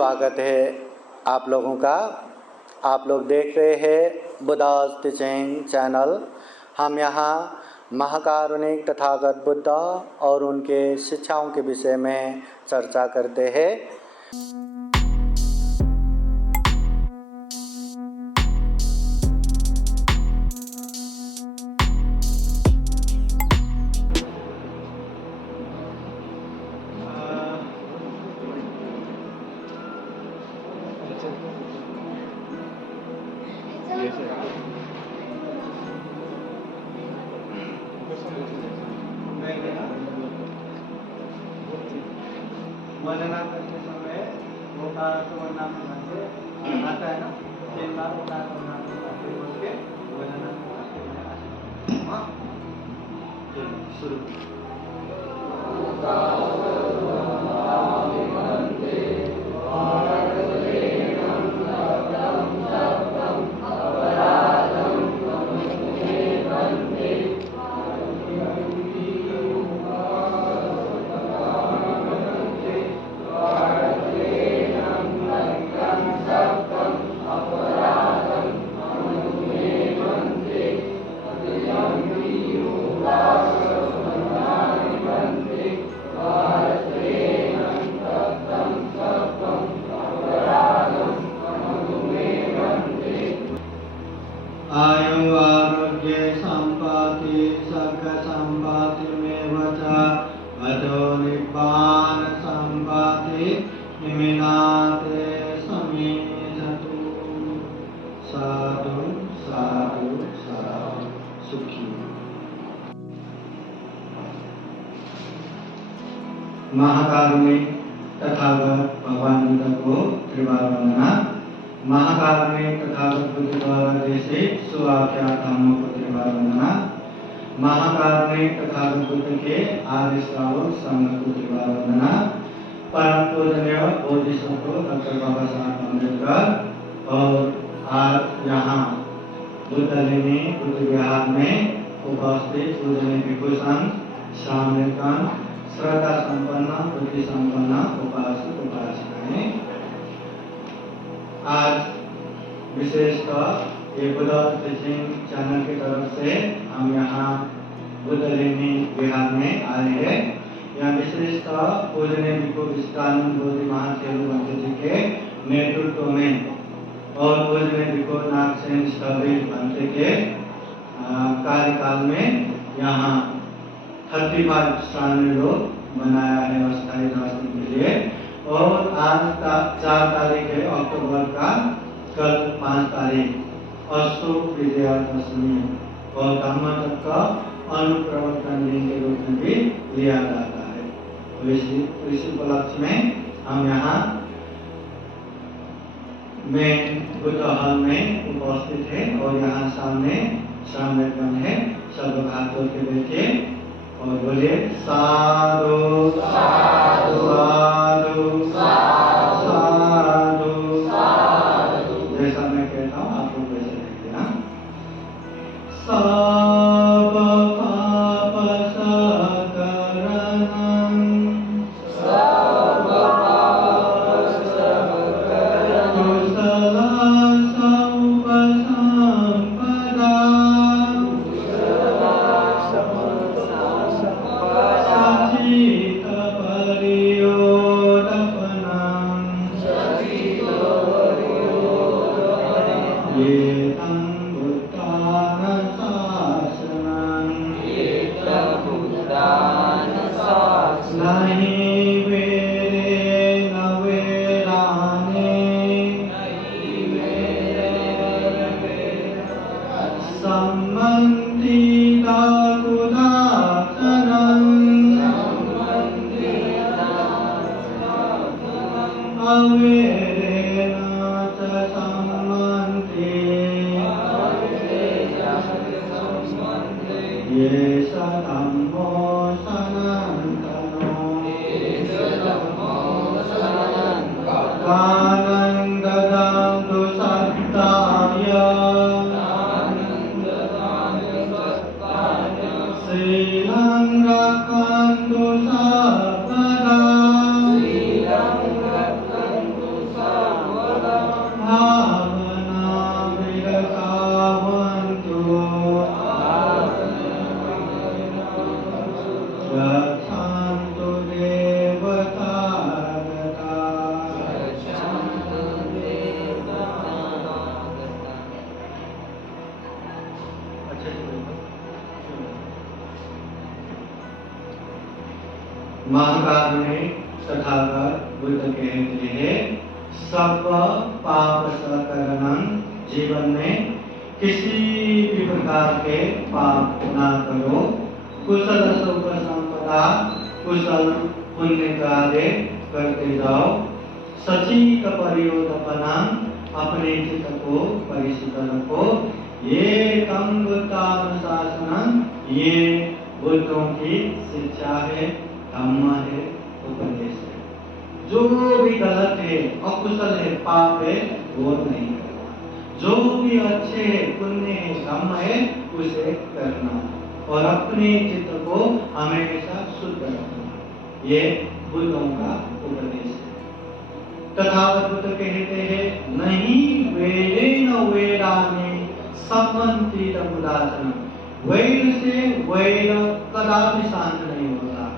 स्वागत है आप लोगों का। आप लोग देख रहे हैं बुद्धा's टीचिंग चैनल। हम यहाँ महाकारुणिक तथागत बुद्ध और उनके शिक्षाओं के विषय में चर्चा करते हैं। वंदना करते समय ओकार को वंदना से आता है ना, 3 बार ओकार को वंदना करते बोल के वंदना करते हैं। हाँ, शुरू। आयु आरोग्य संपत्ति सर्ग संपत्ति में वचा अधो निब्बान संपत्ति निमिनाते समीधतु। साधु साधु साधु सुखी। महाकारुणिक तथागत भगवान बुद्ध को त्रिवार वंदना। महाकारुणिक तथागत बुद्ध द्वारा जैसे सुवाख्यात धर्मों को त्रिवार वंदना। महाकारुणिक तथागत बुद्ध के आदि श्रावक संघ को त्रिवार वंदना। परम पूजनीय बोधिसत्व डॉक्टर बाबा साहब अम्बेडकर और आज यहाँ बुद्धलिनी बुद्ध विहार में उपस्थित पूजनीय भिक्षु संघ शामिलगण, श्रद्धा संपन्न बुद्धि संपन्न उपासक उपासिकाएं, आज विशेषतः ये बुद्धा's टीचिंग चैनल की तरफ से हम यहाँ बुद्धलिनी विहार में आए हैं। यहाँ विशेषतः पूजनीय भिक्षु विष्टानंद बोधि महाथेरू बंधु जी के नेतृत्व में और पूजनीय भिक्षु नागसेन स्थविर बंधु के कार्यकाल में यहाँ 35 स्थानीय लोग बनाया है अस्थायी राष्ट्र के लिए। और आज 4 तारीख है अक्टूबर का, कल 5 तारीख अस्तु विजयादशमी और धम्मचक्र का अनुप्रवर्तन दिन के रूप में भी लिया जाता है। तो इस उपलक्ष्य में हम यहाँ में बुद्ध हॉल में उपस्थित है और यहाँ सामने शामिलगण है। सब हाथ जोड़ के बैठिए और बोलिए साधु साधु साधु साधु साधु। जैसा मैं कहता हूँ आप लोग वैसे कहते हैं। सब पाप सकरणं सब पाप सकरणं कुशल महाकाव्य में तथागत बुद्ध कहते हैं, सब पाप सकरणं, जीवन में किसी भी प्रकार के पाप ना करो, कुशल सुख संपदा, कुशल पुण्य कार्य करते जाओ, सचित परियोदपना, अपने चित्त को परिशुद्ध रखो, ये कम बुद्धानुशासन, ये बुद्धों की शिक्षा है, धम्म है, उपदेश है। जो भी गलत है, अकुशल है, पाप है, वो नहीं करना। जो भी अच्छे है, पुण्य है, धम्म है, उसे करना और अपने चित्त को हमेशा शुद्ध रखना। ये बुद्धों का उपदेश है। तथागत बुद्ध कहते हैं, नहीं वेदेन वेदानि सम्मन्ति तमुदाचन, वैर से वैर कदापि शांत नहीं होता।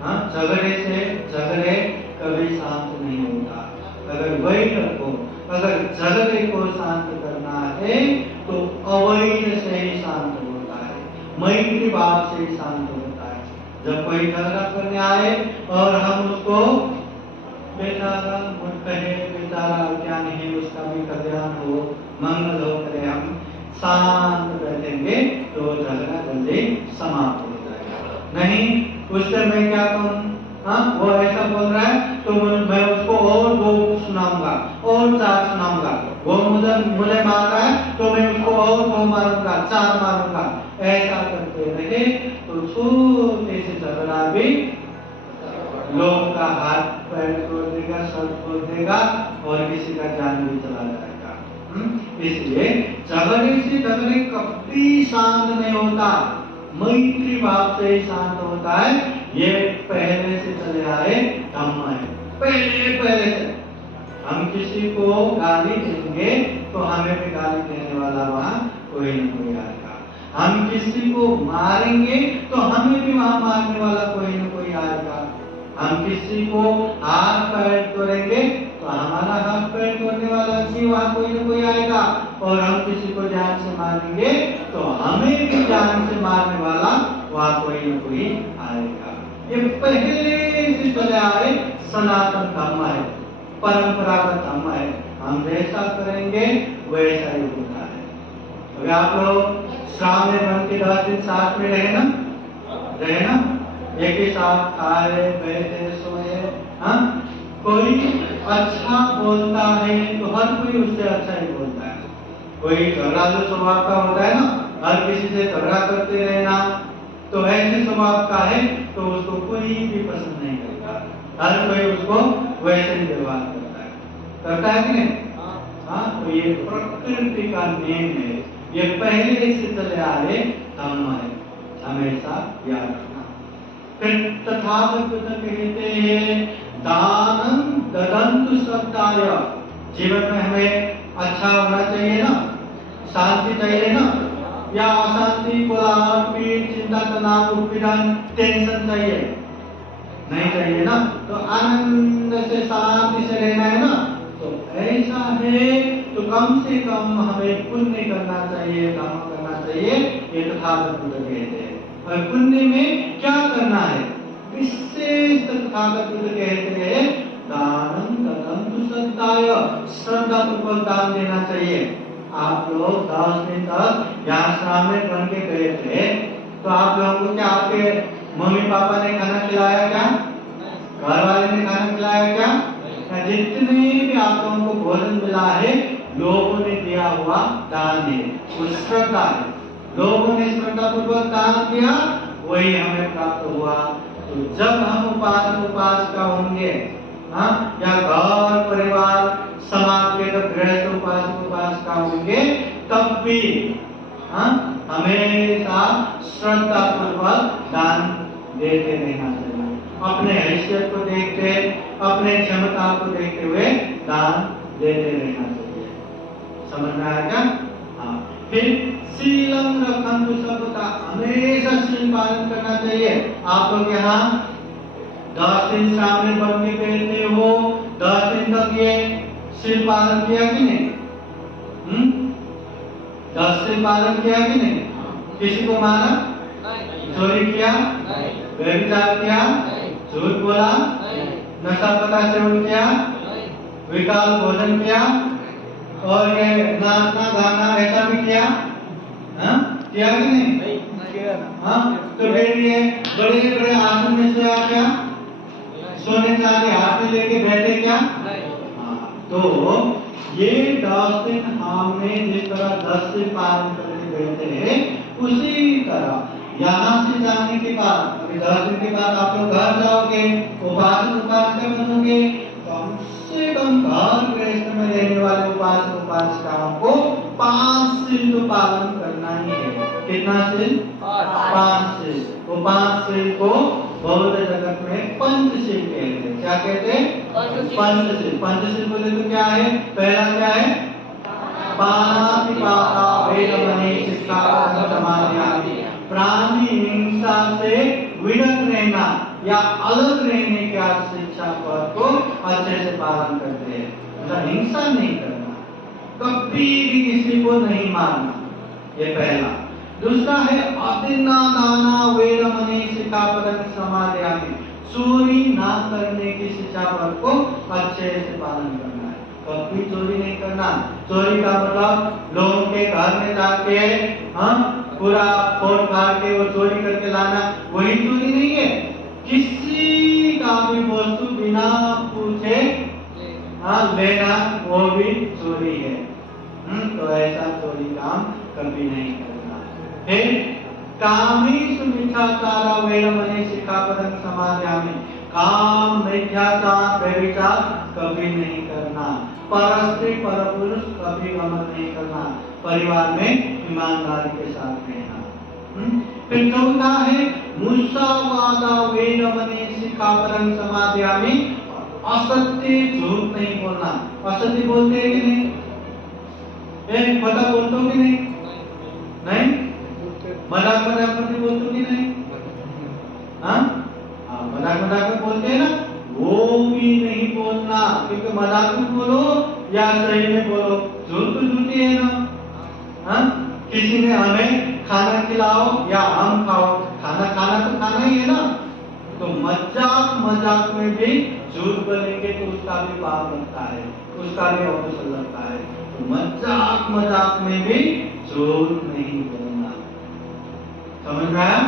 हाँ, झगड़े से झगड़े कभी शांत नहीं होता। अगर वैर को, अगर झगड़े को शांत करना है तो अवैर से ही शांत होता है, मैत्री भाव से ही शांत होता है। जब कोई झगड़ा करने आए और हम उसको बेचारा मूर्ख है, बेचारा अज्ञान है, उसका भी कल्याण हो, मंगल हो करे, हम शांत बैठेंगे तो झगड़ा जल्दी समाप्त हो जाएगा। नहीं, उससे मैं क्या कहूँ, हाँ वो ऐसा बोल रहा है तो मैं उसको और दो सुनाऊंगा और चार सुनाऊंगा, वो मुझे मार रहा है तो मैं उसको और दो मारूंगा, चार मारूंगा, ऐसा करते रहे तो छोटे से झगड़ा भी लोग का हाथ पैर तोड़ देगा, सर तोड़ देगा और किसी का जान भी चला जाएगा। इसलिए झगड़े कभी शांत नहीं होता, मैत्री भाव से ही शांत होता है। ये पहले से चले आए धम्म है। पहले से हम किसी को गाली देंगे तो हमें भी गाली देने वाला वहां कोई न कोई आएगा। हम किसी को मारेंगे तो हमें भी वहां मारने वाला कोई न कोई आएगा। हम किसी को हाथ पैर तोड़ेंगे तो हमारा हाथ पैर तोड़ने वाला भी वहां कोई न कोई आएगा। और हम किसी को जान से मारेंगे तो हमें भी जान से मारने वाला वहां कोई न कोई आएगा। ये पहले से चले आए सनातन धर्म है, परंपरागत धर्म है। हम जैसा करेंगे वैसा ही होता है। अभी आप लोग श्रावण बन के 10 दिन साथ में रहे ना, एक ही साथ खाए बैठे सोए। हाँ, कोई अच्छा बोलता है तो हर कोई उससे अच्छा ही बोलता है। कोई झगड़ालू स्वभाव का होता है ना, हर किसी से झगड़ा करते रहना, तो ऐसे स्वभाव का है तो उसको कोई भी पसंद नहीं करता। हर कोई उसको वैसे ही व्यवहार करता है कि नहीं? हाँ, तो ये प्रकृति का नियम है, ये पहले से चले आए धर्म है, हमेशा याद रखना। फिर तथागत बुद्ध कहते हैं, दानं ददन्तु शब्दाय, जीवन में हमें अच्छा होना चाहिए ना, शांति चाहिए ना, या अशांति, कोलाहल, पीड़, चिंता, तनाव, उत्पीड़न, टेंशन चाहिए? नहीं चाहिए ना। तो आनंद से शांति से रहना है ना, तो ऐसा है तो कम से कम हमें पुण्य करना चाहिए, काम करना चाहिए। ये तथागत बुद्ध कहते हैं। और पुण्य में क्या करना है? विशेष तथागत बुद्ध कहते हैं, दानं ददन्तु श्रद्धाय, श्रद्धा पूर्वक दान देना चाहिए। आप लोग 10 दिन तक यहाँ सामने बन के गए थे, तो आप लोगों को क्या आपके मम्मी पापा ने खाना खिलाया क्या? घर वाले ने खाना खिलाया क्या? जितने भी आप लोगों को भोजन मिला है, लोगों ने दिया हुआ दान है, वो श्रद्धा है। लोगों ने श्रद्धा पूर्वक दान दिया, वही हमें प्राप्त हुआ। तो जब हम उपासक होंगे, हाँ, या घर परिवार समाज के गृहस्थ उपासक होंगे, तब भी हाँ, हमेशा श्रद्धा पूर्वक दान देते रहना चाहिए। अपने हैसियत को देखते, अपने क्षमता को देखते हुए दान देते रहना चाहिए। समझ में आएगा? हाँ। फिर शीलम रखन्तु सर्वदा, हमेशा शील पालन करना चाहिए। आप लोग यहाँ 10 दिन सामने बन के बैठे हो, 10 दिन तक ये शील पालन किया कि नहीं? 10 शील पालन किया कि नहीं? किसी को मारा? चोरी किया? व्यभिचार किया? झूठ बोला, नशापता सेवन किया, विकल्प भोजन किया, और ये नाचना गाना ऐसा भी किया, हाँ किया कि नहीं? हाँ, तो फिर ये बड़े बड़े आसन में सोया क्या? सोने चांदी हाथ में लेके बैठे क्या? हाँ, तो ये 10 दिन हमने जिस तरह 10 दिन पालन करके गए थे, उसी तरह यहाँ से जाने के बाद, अभी 10 दिन के बाद आप लोग घर जाओगे, उपास बनोगे, कम से कम घर गृहस्थ में रहने वाले उपासिकाओं को 5 सील तो पालन करना ही है। कितना सील? 5 सील। वो 5 सील को बौद्ध जगत में पंचशील कहते हैं। क्या कहते हैं? पंचशील। पंचशील बोले तो क्या है? पहला क्या है? पानातिपाता वेदमणि शिक्षापदं समादयामि। प्राणी हिंसा से विरत रहना या अलग रहने का शिक्षा पद को अच्छे से पालन करते हैं। मतलब हिंसा नहीं करना, कभी भी किसी को नहीं मारना, ये पहला। दूसरा है अतिन्ना दाना वेदमणि शिक्षापदं समादयामि। चोरी ना करने की शिक्षा पद को अच्छे से पालन करना है, कभी चोरी नहीं करना। चोरी का मतलब लोगों के घर में जाके पूरा फोड़ फाड़ के वो चोरी करके लाना, वही चोरी नहीं है। किसी का भी वस्तु बिना पूछे लेना, वो भी चोरी है। तो ऐसा चोरी काम कभी नहीं करना। फिर कामेषु मिथ्याचार वेदमणि शिक्षापदं समादयामि। काम, मिथ्याचार, व्यभिचार कभी नहीं करना। परस्त्री परपुरुष कभी गमन नहीं करना। परिवार में ईमानदारी के साथ रहना। फिर चौथा है मुसावादा वेदमणि शिक्षापदं समादयामि। असत्य, झूठ नहीं बोलना। असत्य बोलते हैं कि नहीं? पता बोलते हो कि नहीं? नहीं? मजाक में बोलते हो कि नहीं? मजाक में बोलते हैं ना, वो भी नहीं बोलना। क्योंकि मजाक में बोलो या सही में बोलो, झूठ तो झूठी है ना। किसी ने हमें खाना खिलाओ या हम खाओ, खाना तो खाना ही है ना। तो मजाक में भी झूठ बोलेंगे तो उसका भी पाप लगता है, उसका भी अवसर लगता है। तो मजाक में भी झूठ नहीं बोलना। समझ में आया?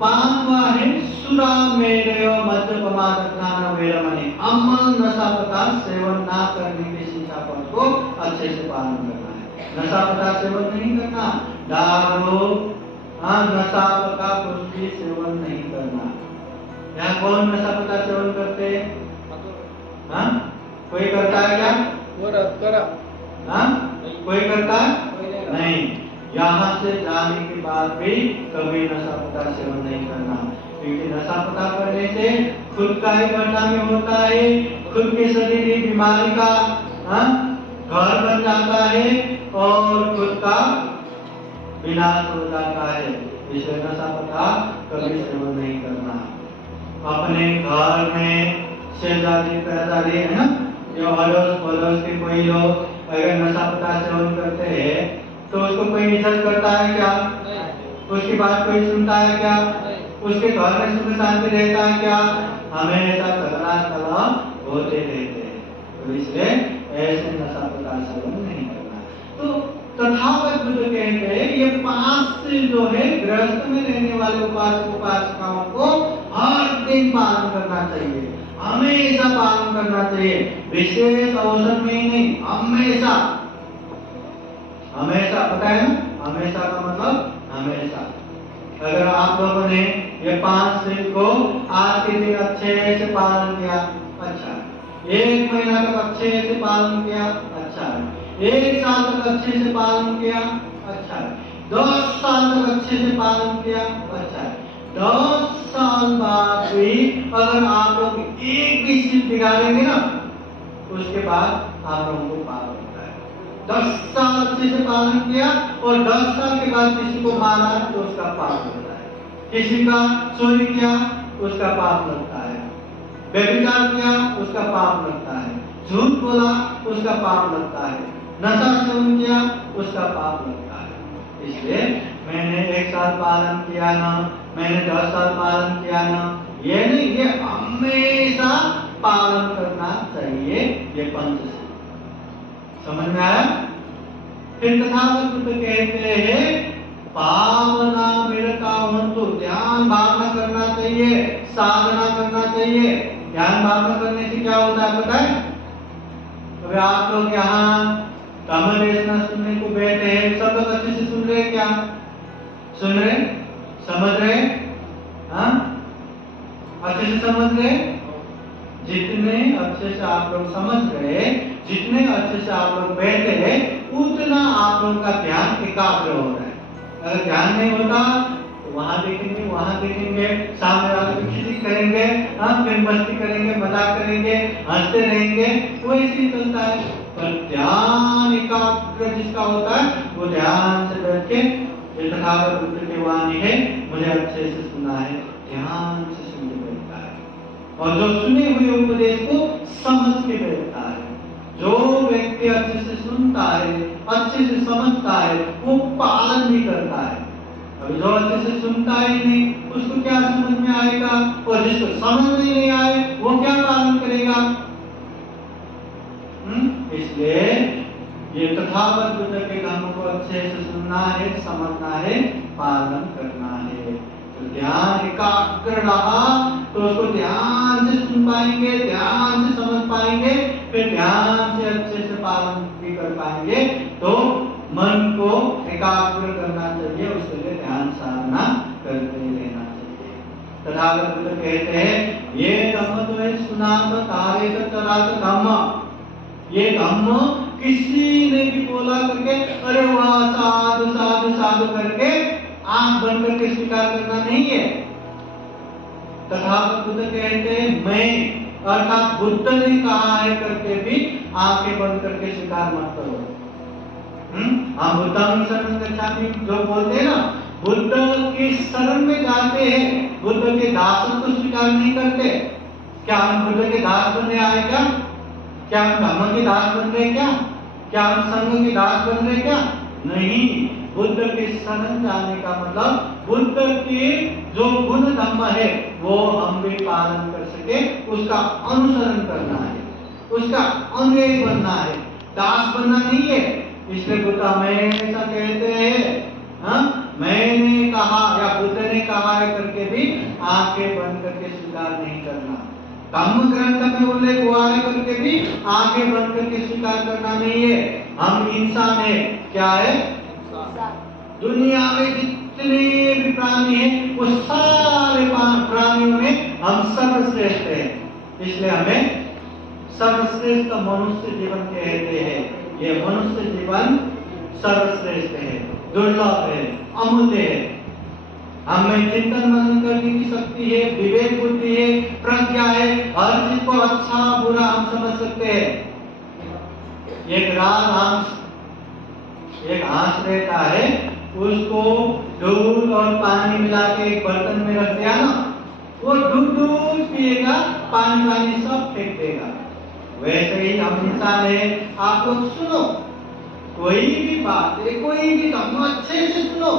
5वां है सुरामेरय मद्यपमादज्ञान वेदमणि। अमल, नशा पदार्थ सेवन ना करने की शिक्षा पद को अच्छे से पालन करना है। नशा पदार्थ सेवन नहीं करना, दारू, नशा पदार्थ कुछ भी सेवन नहीं करना। यहाँ कौन नशा पदार्थ सेवन करते हैं? कोई करता है क्या? कोई करता है? नहीं। यहाँ से जाने के बाद भी कभी नशा पदार्थ सेवन नहीं करना, क्योंकि नशा पदार्थ करने से खुद का ही बदनामी होता है, खुद के शरीर की बीमारी का घर बन जाता है और खुद का विनाश हो जाता है। इसलिए नशा पदार्थ कभी सेवन नहीं करना। अपने घर में शेजारी पैजारी है ना, जो अड़ोस पड़ोस के कोई लोग अगर नशा पदार्थ सेवन करते हैं तो उसको कोई इज्जत करता है क्या? उसकी बात कोई सुनता है क्या? उसके घर में सुख शांति रहता है क्या? हमेशा झगड़ा कलह होते रहते हैं। तो इसलिए ऐसे नशा पदार्थ सेवन नहीं करना। तो तथागत बुद्ध कहते हैं ये 5 सील जो है गृहस्थ में रहने वाले उपासक उपासिकाओं को हर दिन पालन करना चाहिए, हमेशा पालन करना चाहिए। विशेष अवसर में ही नहीं, हमेशा। हमेशा, पता है ना, हमेशा का मतलब हमेशा। अगर आप लोगों ने ये 5 सील को आज के दिन अच्छे से पालन किया, अच्छा। 1 महीना तक अच्छे से पालन किया, अच्छा। 1 साल तक अच्छे से पालन किया, अच्छा। 10 साल तक अच्छे से पालन किया, अच्छा। 10 साल बाद भी अगर आप लोग एक भी सील बिगाड़ेंगे ना, उसके बाद आप लोगों को पाप होता है। 10 साल अच्छे से पालन किया और 10 साल के बाद किसी को मारा तो उसका पाप होता है। किसी का चोरी किया उसका पाप लगता है, व्यभिचार किया उसका पाप लगता है, झूठ बोला उसका पाप लगता है, नशा सेवन किया उसका पाप लगता है। इसलिए मैंने 1 साल पालन किया ना, मैंने 10 साल पालन किया ना, ये नहीं, ये हमेशा पालन करना चाहिए ये पंचशील। समझ में आया? फिर तथागत बुद्ध कहते हैं पावना मिलता तो ध्यान भावना करना चाहिए, साधना करना चाहिए। ध्यान भावना करने से क्या होता है पता है? अभी आप लोग यहाँ कामदेशना सुनने को बैठे हैं, सब लोग अच्छे से सुन रहे क्या? सुन रहे, समझ रहे? हाँ, अच्छे से समझ रहे? जितने अच्छे से आप लोग समझ रहे, जितने अच्छे से आप लोग बैठे हैं, उतना आप लोग का ध्यान एकाग्र हो रहा है। अगर ध्यान नहीं होता तो वहां देखेंगे, सामने वाले को खिचड़ी करेंगे, फिर मस्ती करेंगे, मजाक करेंगे, हंसते रहेंगे, वो ऐसे ही चलता है। पर ध्यान एकाग्र जिसका होता है वो ध्यान से बैठ के ये तथागत बुद्ध की वाणी है, मुझे अच्छे से सुना है, ध्यान से सुन के बैठता है। और जो सुने हुए उपदेश को समझ के बैठता है। जो व्यक्ति अच्छे से सुनता है, अच्छे से समझता है, वो पालन भी करता है। अभी जो अच्छे से सुनता ही नहीं, उसको क्या समझ में आएगा? और जिसको समझ में नहीं आए वो क्या पालन करेगा? इसलिए ये तथागत बुद्ध के धर्म को अच्छे से सुनना है, समझना है, पालन करना है। तो ध्यान एकाग्र रहा तो उसको ध्यान से सुन पाएंगे, ध्यान से समझ पाएंगे, फिर ध्यान से अच्छे से पालन भी कर पाएंगे। तो मन को एकाग्र करना चाहिए, उसके लिए ध्यान साधना करते रहना चाहिए। तथागत बुद्ध कहते हैं ये धम्म तो है सुनात तारे चरात धम्म। ये धम्म किसी ने भी बोला करके अरे वाह साधु साधु साधु करके आंख बंद करके स्वीकार करना नहीं है। तथागत बुद्ध कहते हैं मैं अर्थात बुद्ध ने कहा है करके भी आंखें बंद करके स्वीकार मत करो। हम बुद्धांग शरण गच्छामि जो बोलते हैं ना, बुद्ध की शरण में जाते हैं, बुद्ध के दासन को स्वीकार नहीं करते। क्या हम बुद्ध के दास बनने आए क्या? क्या हम धर्म के दास बन रहे क्या? क्या हम संघ के दास बन रहे क्या? नहीं, बुद्ध के शरण जाने का मतलब बुद्ध के जो गुण धर्म है वो हम भी पालन कर सके, उसका अनुसरण करना है, उसका अनुयायी बनना है, दास बनना नहीं है। इसलिए बुद्ध हमेशा कहते हैं मैंने कहा या बुद्ध ने कहा है करके भी आंखें बंद करके स्वीकार नहीं करना। धम्म ग्रंथ में उल्लेख हुआ है करके भी आंखें बंद करके स्वीकार करना नहीं है। हम इंसान है, क्या है? दुनिया में जितने भी प्राणी हैं वो सारे प्राणियों में हम सर्वश्रेष्ठ हैं। इसलिए हमें सर्वश्रेष्ठ मनुष्य जीवन कहते हैं। ये मनुष्य जीवन सर्वश्रेष्ठ है, दुर्लभ है, अमूल्य है। हमें चिंतन मनन करने की शक्ति है, विवेक बुद्धि है, प्रज्ञा है, हर चीज को अच्छा बुरा हम समझ सकते हैं। एक राजहंस, एक हंस रहता है, उसको दूध और पानी मिला के एक बर्तन में रख दिया ना, वो दूध पिएगा, पानी सब फेंक देगा। वैसे ही हम इंसान है। आप लोग सुनो, कोई भी बात है, कोई भी धम्म अच्छे से सुनो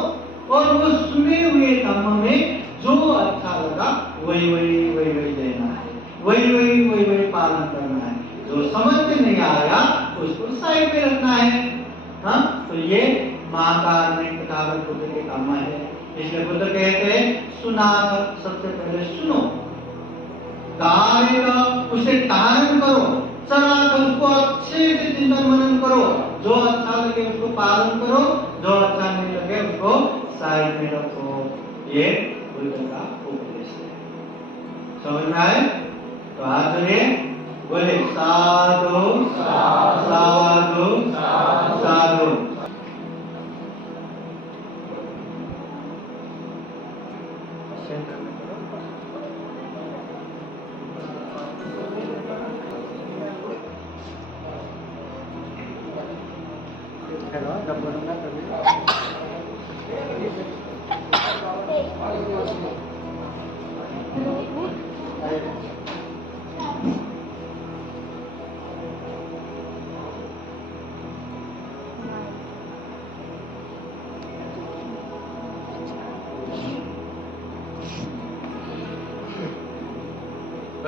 और वो सुने हुए धम्म में जो अच्छा लगा वही लेना है, वही पालन करना है। जो समझ में नहीं आया उसको साइड में रखना है। तो ये महाकाल में तथागत बुद्ध के धम्म है। इसलिए बुद्ध कहते हैं सुना, सबसे पहले सुनो, उसे धारण करो, चला कर उसको अच्छे से चिंतन मनन करो, जो अच्छा लगे उसको पालन करो, जो अच्छा नहीं लगे उसको साइड में रखो। ये बुद्ध का उपदेश है। समझ में आए? तो हाथ जोड़िए, बोले साधु साधु साधु।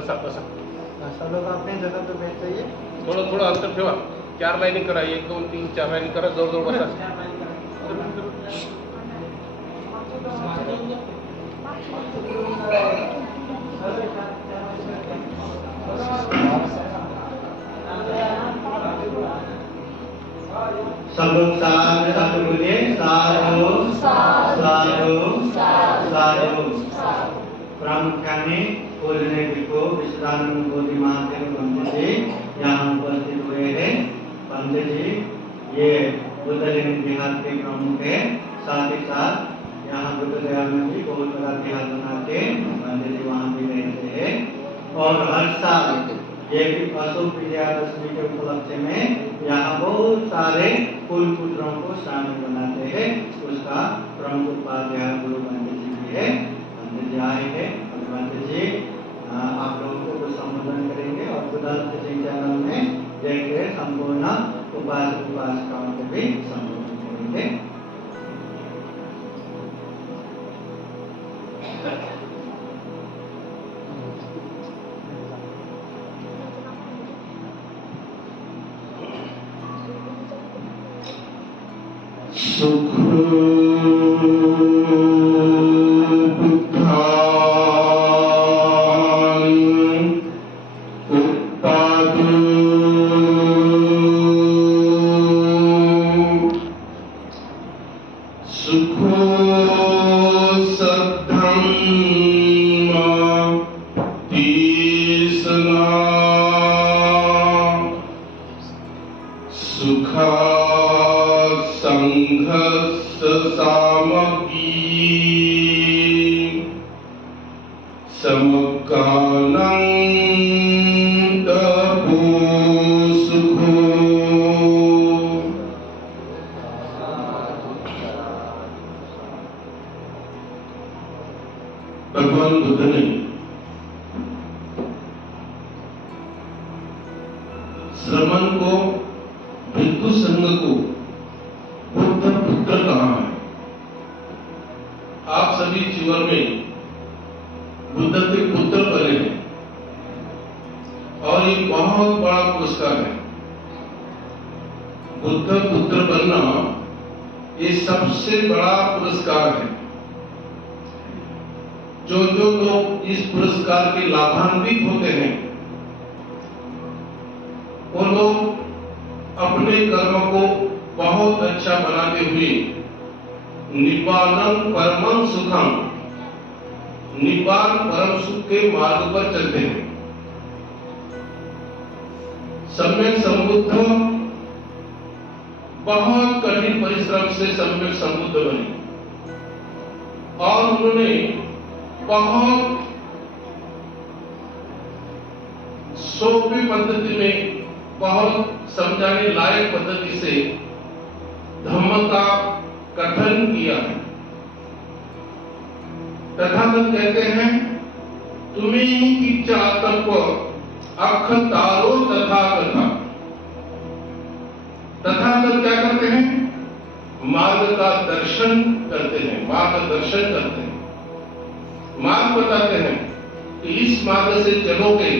बसा सब लोग अपनी जगह पे बैठ जाइए। थोडं थोडं अंतर ठेवा. 4 लाईनी करा, 1 2 3 4 लाईनी करा, जवळ बसा. सब लोग साथ साथ बोलिए, साधु साधु साधु। प्रामुख्याने पूजनीय भिक्षु विश्रानंद बोधि महादेव पंडित जी यहाँ उपस्थित हुए हैं। पंडित जी ये बुद्धलिंग बिहार के प्रमुख है। साथ ही साथ यहाँ बुद्ध दयानंद जी बहुत बड़ा बिहार बना के पंडित जी वहाँ भी रहते हैं। और हर साल ये भी अशोक विजयादशमी के उपलक्ष्य में यहाँ बहुत सारे कुल पुत्रों को शामिल बनाते हैं। उसका प्रमुख उपाध्याय गुरु पंडित जी भी है। पंडित जी आए हैं। पंडित जी आप लोगों को कुछ संबोधन करेंगे और बुद्धलिंग चैनल में देख के संपूर्ण उपासक उपासिकाओं को भी संबोधन करेंगे। सुख भगवान बुद्ध ने श्रमण को, भिक्षु संघ को बुद्ध पुत्र कहा है। आप सभी जीवन में बुद्ध के पुत्र बने हैं और ये बहुत बड़ा पुरस्कार है। बुद्ध पुत्र बनना ये सबसे बड़ा पुरस्कार है। जो जो लोग इस पुरस्कार के लाभान्वित होते हैं वो लोग अपने कर्म को बहुत अच्छा बनाते हुए निब्बानं परमं सुखम, निब्बान परम सुख के मार्ग पर चलते हैं। सम्यक संबुद्ध बहुत कठिन परिश्रम से सम्यक संबुद्ध बने और उन्होंने बहुत सोपी पद्धति में, बहुत समझाने लायक पद्धति से धम्म का कथन किया है। तथागत कहते हैं तुम्हें ही किच्चा तत्व अख तारो तथागता। तथागत क्या करते हैं? मार्ग का दर्शन करते हैं, मार्गदर्शन करते हैं, मार्ग बताते हैं कि इस मार्ग से चलोगे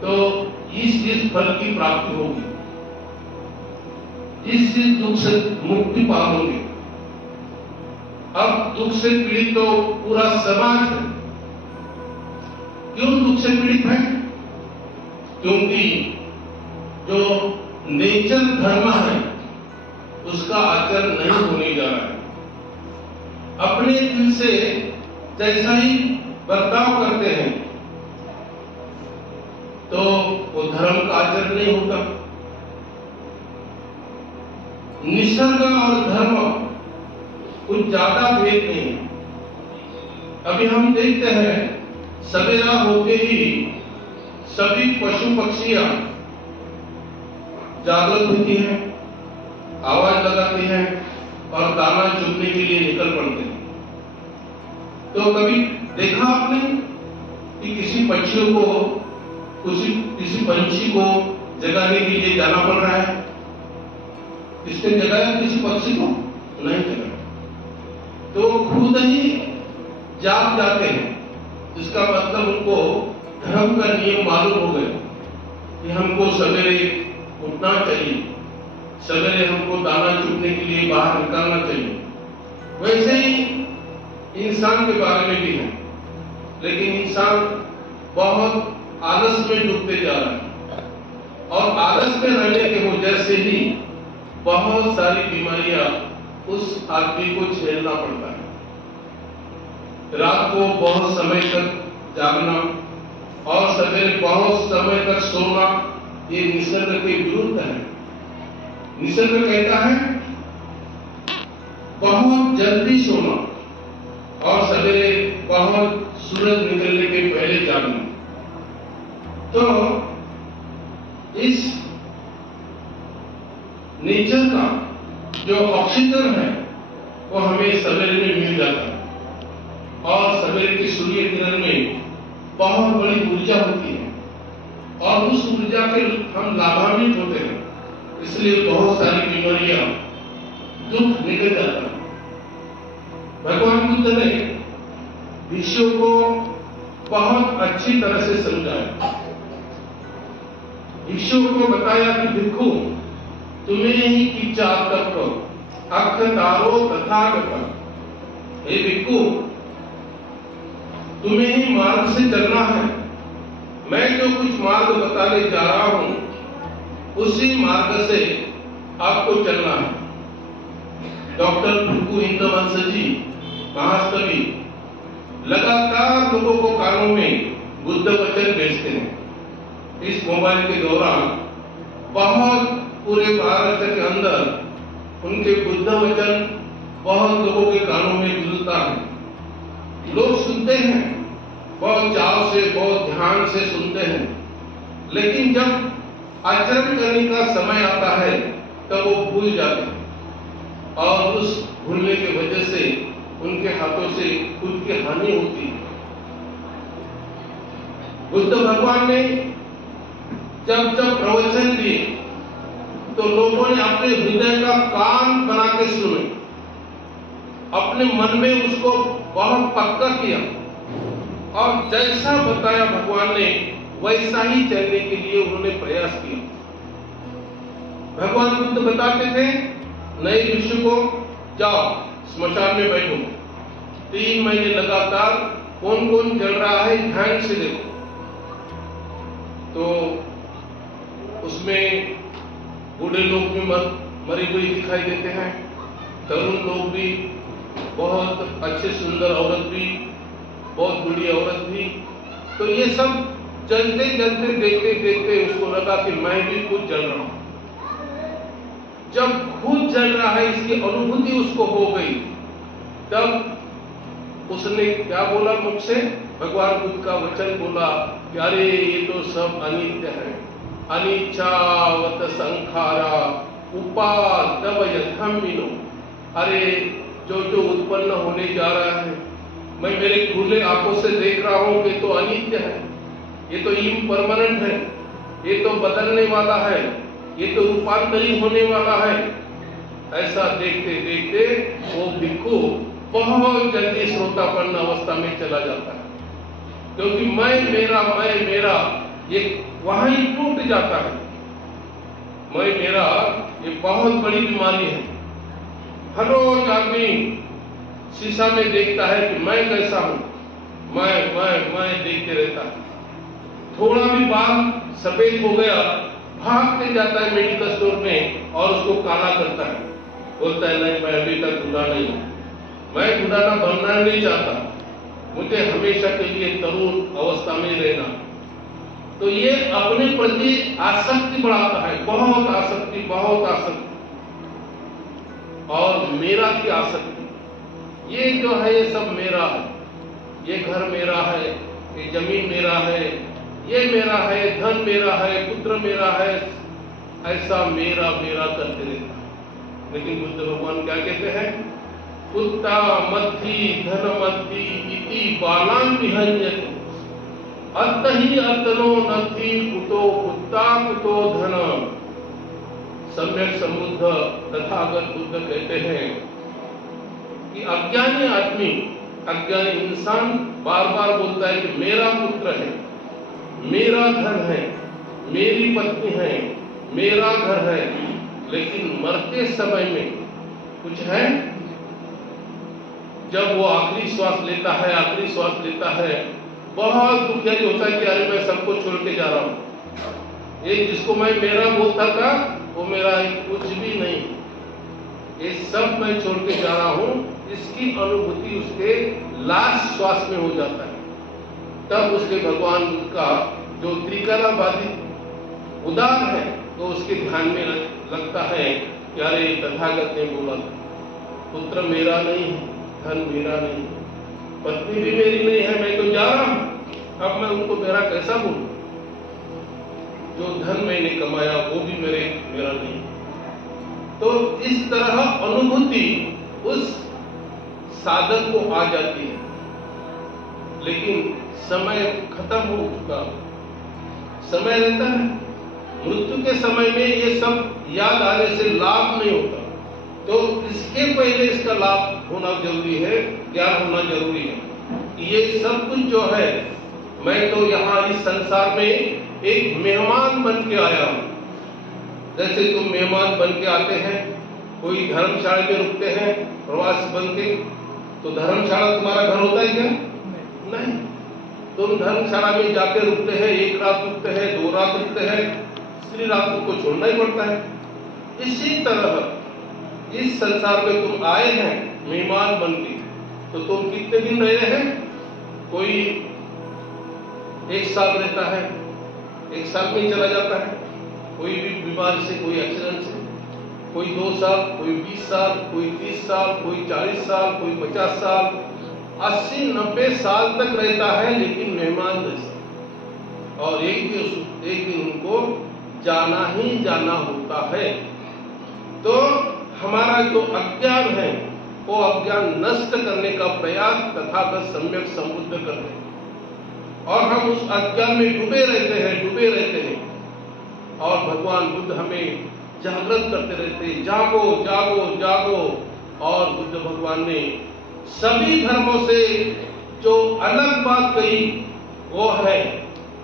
तो इस फल की प्राप्ति होगी, इस दुख से मुक्ति पाओगे। अब दुख से पीड़ित तो पूरा समाज है। क्यों दुख से पीड़ित है? क्योंकि जो नेचर धर्म है उसका आचरण नहीं होने जा रहा है। अपने दिल से जैसा ही बर्ताव करते हैं तो वो धर्म का आचरण नहीं होता। निसर्ग और धर्म कुछ ज्यादा भेद नहीं है। अभी हम देखते हैं सवेरा होते ही सभी पशु पक्षियां जागृत होती हैं, आवाज लगाती हैं और दाना चुगने के लिए निकल पड़ते हैं। तो कभी देखा आपने कि किसी पक्षियों को, किसी पंछी को जगाने के लिए जाना पड़ रहा है? किसने जगाया किसी पक्षी को? नहीं जगाया। तो खुद ही जाग जाते हैं। इसका मतलब उनको धर्म का नियम मालूम हो गया कि हमको सवेरे उठना चाहिए, सवेरे हमको दाना चुगने के लिए बाहर निकालना चाहिए। वैसे ही इंसान के बारे में भी है, लेकिन इंसान बहुत आलस में डूबते जा रहा है और आलस में रहने की वजह से ही बहुत सारी बीमारियां उस आदमी को झेलना पड़ता है। रात को बहुत समय तक जागना और सवेरे बहुत समय तक सोना, ये निसर्ग के विरुद्ध है। निसर्ग कहता है बहुत जल्दी सोना और सवेरे बहुत सूरज निकलने के पहले जागना। तो इस नेचर का जो ऑक्सीजन है वो हमें सवेरे में मिल जाता है और सवेरे की सूर्य किरण में बहुत बड़ी ऊर्जा होती है और उस ऊर्जा के हम लाभान्वित होते हैं, इसलिए बहुत सारी बीमारियां दुख निकल जाता है। भगवान बुद्ध ने विषयों को बहुत अच्छी तरह से समझाया। विषयों को बताया कि भिक्षु तुम्हें ही किच्चा तप अख तारो तथागत। हे भिक्षु, तुम्हें ही मार्ग से चलना है। मैं जो कुछ मार्ग बताने जा रहा हूं उसी मार्ग से आपको चलना है। डॉक्टर भिक्षु इंद्रवंश जी महाकवि लगातार लोगों को कानों में बुद्ध वचन भेजते हैं। इस मोबाइल के दौरान बहुत पूरे भारत के अंदर उनके बुद्ध वचन बहुत लोगों के कानों में गुजरता है। लोग सुनते हैं, बहुत चाव से, बहुत ध्यान से सुनते हैं, लेकिन जब आचरण करने का समय आता है तब वो भूल जाते हैं और उस भूलने की वजह से उनके हाथों से खुद की हानि होती है। बुद्ध भगवान ने जब जब प्रवचन दिए तो लोगों ने अपने हृदय का कान बना के सुने, अपने मन में उसको बहुत पक्का किया और जैसा बताया भगवान ने वैसा ही चलने के लिए उन्होंने प्रयास किया। भगवान बुद्ध बताते थे नए ऋषि को, जाओ स्मशान में बैठो, 3 महीने लगातार कौन कौन जल रहा है ध्यान से देखो। तो उसमें बूढ़े लोग भी मरे हुए दिखाई देते हैं, तरुण लोग भी, बहुत अच्छे सुंदर औरत भी, बहुत बूढ़ी औरत भी। तो ये सब जलते जलते देखते देखते उसको लगा कि मैं भी खुद जल रहा हूं। जब खुद जल रहा है इसकी अनुभूति उसको हो गई, तब उसने क्या बोला मुख से? भगवान बुद्ध का वचन बोला कि अरे ये तो सब अनित्य है, अनिच्छावत संखारा उपादव यथामिनो। अरे जो जो उत्पन्न होने जा रहा है मैं मेरे खुले आंखों से देख रहा हूं कि तो अनित्य है, ये तो इम्परमानेंट है, ये तो बदलने वाला है, ये तो रूपांतरी होने वाला है। ऐसा देखते देखते वो भिक्षु बहुत जल्दी श्रोतापन्न अवस्था में चला जाता है, क्योंकि मैं मेरा ये वहां ही टूट जाता है। मैं मेरा ये बहुत बड़ी बीमारी है। हर रोज आदमी शीशा में देखता है कि मैं कैसा हूं, मैं देखते रहता है। थोड़ा भी बाल सफेद हो गया भागते जाता है मेडिकल स्टोर में और उसको काला करता है, बोलता है नहीं मैं अभी तक बूढ़ा नहीं हूं, मैं बूढ़ा ना बनना नहीं चाहता, मुझे हमेशा के लिए तरुण अवस्था में रहना। तो ये अपने प्रति आसक्ति बढ़ाता है, बहुत आसक्ति, बहुत आसक्ति। और मेरा की आसक्ति, ये जो है ये सब मेरा है, ये घर मेरा है, ये जमीन मेरा है, ये मेरा है, धन मेरा है, पुत्र मेरा है, ऐसा मेरा मेरा करते रहता है। लेकिन बुद्ध भगवान क्या कहते हैं? कुत्ता मत्थी धन मत्थी इति बालान विहन्यते अतहि अतनो नथी कुतो कुत्ता कुतो धन। सम्यक समृद्ध तथागत बुद्ध कहते हैं कि अज्ञानी आदमी, अज्ञानी इंसान बार बार बोलता है कि मेरा पुत्र है, मेरा धन है, मेरी पत्नी है, मेरा घर है, लेकिन मरते समय में कुछ है? जब वो आखिरी श्वास लेता है, बहुत दुखी होता है कि अरे मैं सबको छोड़ के जा रहा हूं। ये जिसको मैं मेरा बोलता था वो मेरा कुछ भी नहीं, ये सब मैं छोड़ के जा रहा हूं, इसकी अनुभूति उसके लास्ट श्वास में हो जाता है। तब उसके भगवान का जो त्रिकलावादी उदार है तो उसके ध्यान में लगता है कि अरे तथागत ने बोला था, पुत्र मेरा नहीं है, धन मेरा नहीं है, पत्नी भी मेरी नहीं है, मैं तो जा रहा हूं, अब मैं उनको मेरा कैसा बोलूं? जो धन मैंने कमाया वो भी मेरा नहीं। तो इस तरह अनुभूति उस साधक को आ जाती है, लेकिन समय खत्म हो चुका, समय रहता है, मृत्यु के समय में ये सब याद आने से लाभ नहीं होता। तो इसके पहले इसका लाभ होना जरूरी है, ज्ञान होना जरूरी है। ये सब कुछ जो है, मैं तो यहाँ इस संसार में एक मेहमान बन के आया हूँ। जैसे तुम मेहमान बन के आते हैं, कोई धर्मशाला में रुकते हैं प्रवासी बन के, तो धर्मशाला तुम्हारा घर होता है क्या? नहीं। तुम धर्मशाला में जाके रुकते हैं, एक रात रुकते हैं, 2 रात रुकते हैं, तीसरी रात तुमको छोड़ना ही पड़ता है। इसी तरह इस संसार में तुम आए हैं मेहमान बन के, तो तुम कितने दिन रहे हैं? कोई 1 साल रहता है, 1 साल में ही चला जाता है, कोई भी बीमारी से, कोई एक्सीडेंट से, कोई 2 साल, कोई 20 साल, कोई 30 साल, कोई 40 साल, कोई 50 साल, 80-90 साल तक रहता है, लेकिन मेहमान जैसे। और एक दिन उनको जाना ही जाना होता है। तो हमारा जो अज्ञान है वो अज्ञान नष्ट करने का प्रयास तथागत सम्यक संबुद्ध करते हैं, और हम उस अज्ञान में डूबे रहते हैं। और भगवान बुद्ध हमें जागृत करते रहते हैं, जागो जागो जागो। और बुद्ध भगवान ने सभी धर्मों से जो अलग बात कही वो है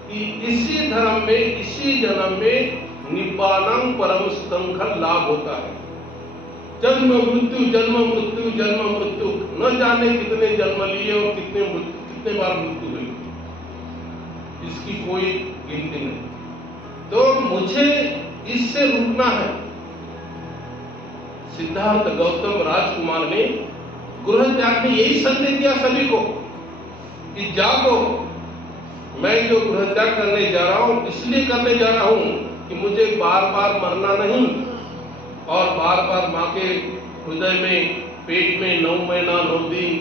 कि इसी धर्म में, इसी जन्म में निब्बाणं परम सुखं लाभ होता है। जन्म मृत्यु जन्म मृत्यु जन्म मृत्यु, न जाने कितने जन्म लिए और कितने बार मृत्यु हुई, इसकी कोई गिनती नहीं। तो मुझे इससे रुकना है। सिद्धार्थ गौतम राजकुमार ने गृह त्याग में यही संदेश दिया सभी को कि जागो, मैं जो गृह त्याग करने जा रहा हूं इसलिए करने जा रहा हूं कि मुझे बार बार मरना नहीं, और बार बार माँ के हृदय में, पेट में 9 महीना 9 दिन,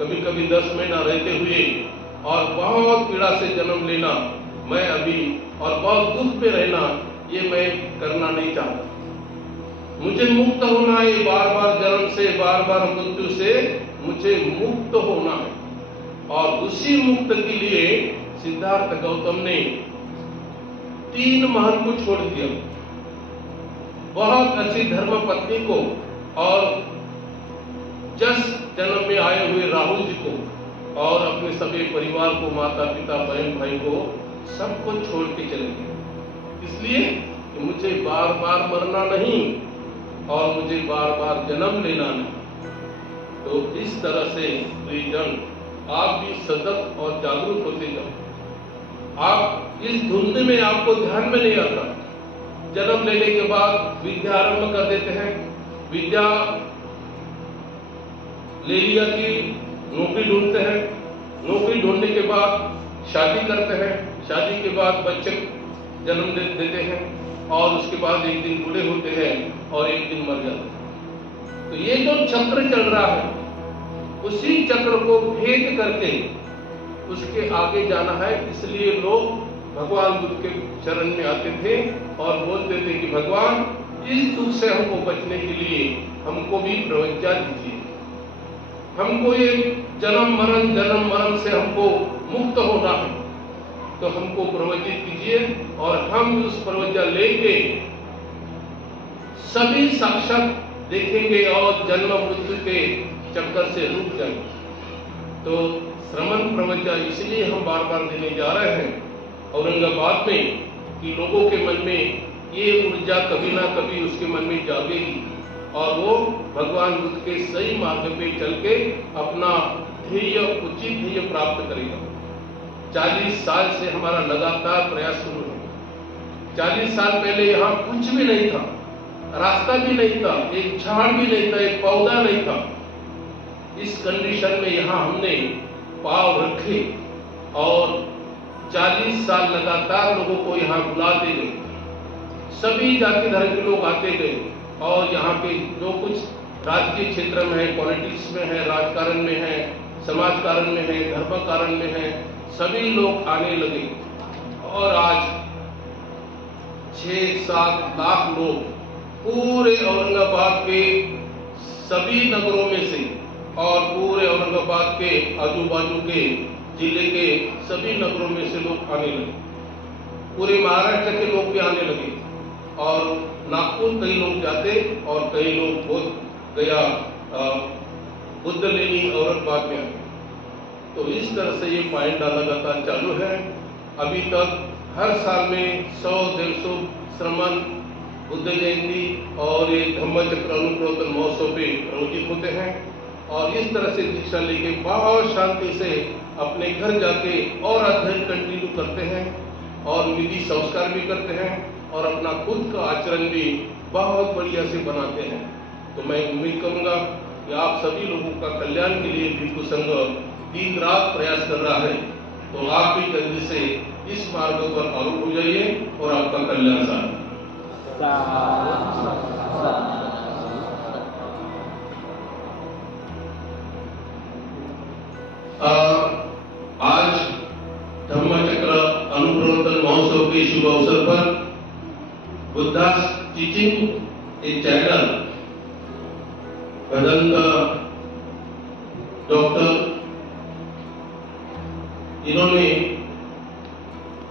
कभी कभी 10 महीना रहते हुए और बहुत पीड़ा से जन्म लेना, मैं अभी और बहुत दुख में रहना, ये मैं करना नहीं चाहता। मुझे मुक्त होना है, बार बार जन्म से, बार बार मृत्यु से मुझे मुक्त होना है। और उसी मुक्त के लिए सिद्धार्थ गौतम ने 3 महल को छोड़ दिया, बहुत अच्छी धर्म पत्नी को और जस जन्म में आए हुए राहुल जी को, और अपने सभी परिवार को, माता पिता बहन भाई को, सबको छोड़ के चले गए। इसलिए कि मुझे बार बार मरना नहीं और मुझे बार बार जन्म लेना नहीं। तो इस तरह से प्रियजन, आप भी सतत और जागरूक होते जाओ। आप इस धुंध में, आपको ध्यान में नहीं आता, जन्म लेने के बाद विद्या आरंभ कर देते हैं, विद्या ले लिया कि नौकरी ढूंढते हैं, नौकरी ढूंढने के बाद शादी करते हैं, शादी के बाद बच्चे जन्म देते हैं, और उसके बाद एक दिन बूढ़े होते हैं और एक दिन मर जाते हैं। तो ये जो चक्र चल रहा है, उसी चक्र को भेद करके उसके आगे जाना है। इसलिए लोग भगवान बुद्ध के चरण में आते थे और बोलते थे कि भगवान, इस दुख से हमको बचने के लिए हमको भी प्रवज्ञा दीजिए, हमको ये जन्म मरण से हमको मुक्त होना है, तो हमको प्रवज्जित कीजिए, और हम उस प्रवज्ञा लेके सभी साक्षात देखेंगे और जन्म मृत्यु के चक्कर से रुक जाएंगे। तो श्रमण प्रवज्ञा इसलिए हम बार बार देने जा रहे हैं औरंगाबाद में कि लोगों के मन में ये ऊर्जा कभी ना कभी उसके मन में जागेगी और वो भगवान बुद्ध के सही मार्ग पे चल के अपना ध्येय, उचित ध्येय प्राप्त करेगा। 40 साल से हमारा लगातार प्रयास शुरू है। 40 साल पहले यहाँ कुछ भी नहीं था, रास्ता भी नहीं था, एक झाड़ भी नहीं था, एक पौधा नहीं था। इस कंडीशन में यहाँ हमने पांव रखे और 40 साल लगातार लोगों को यहाँ बुलाते गए। सभी जाति धर्म के लोग आते गए और यहाँ के जो कुछ राजकीय क्षेत्र में है, पॉलिटिक्स में है, राजकारण में है, समाज कारण में है, धर्म कारण में है, सभी लोग आने लगे और आज 6-7 लाख लोग पूरे औरंगाबाद के सभी नगरों में से और पूरे औरंगाबाद के आजू बाजू के जिले के सभी नगरों में से लोग आने लगे। पूरे महाराष्ट्र के लोग भी आने लगे और नागपुर कई लोग जाते और कई लोग बोध गया बुद्ध लेनी औरंगाबाद में आए। तो इस तरह से ये पॉइंट लगातार चालू है। अभी तक हर साल में 100-150 श्रमण, बुद्ध जयंती और ये धम्म चक्र अनुप्रवर्तन महोत्सव पे आयोजित होते हैं और इस तरह से दीक्षा लेके बहुत शांति से अपने घर जाके और अध्ययन कंटिन्यू करते हैं और विधि संस्कार भी करते हैं और अपना खुद का आचरण भी बहुत बढ़िया से बनाते हैं। तो मैं उम्मीद करूंगा कि आप सभी लोगों का कल्याण के लिए भिक्षु संघ दिन रात प्रयास कर रहा है, तो आप भी जल्दी से इस मार्ग पर आरूढ़ हो जाइए और आपका कल्याण साध। आज धम्मचक्र अनुप्रवर्तन महोत्सव के शुभ अवसर पर बुद्धास टीचिंग एक चैनल भदंत डॉक्टर इन्होंने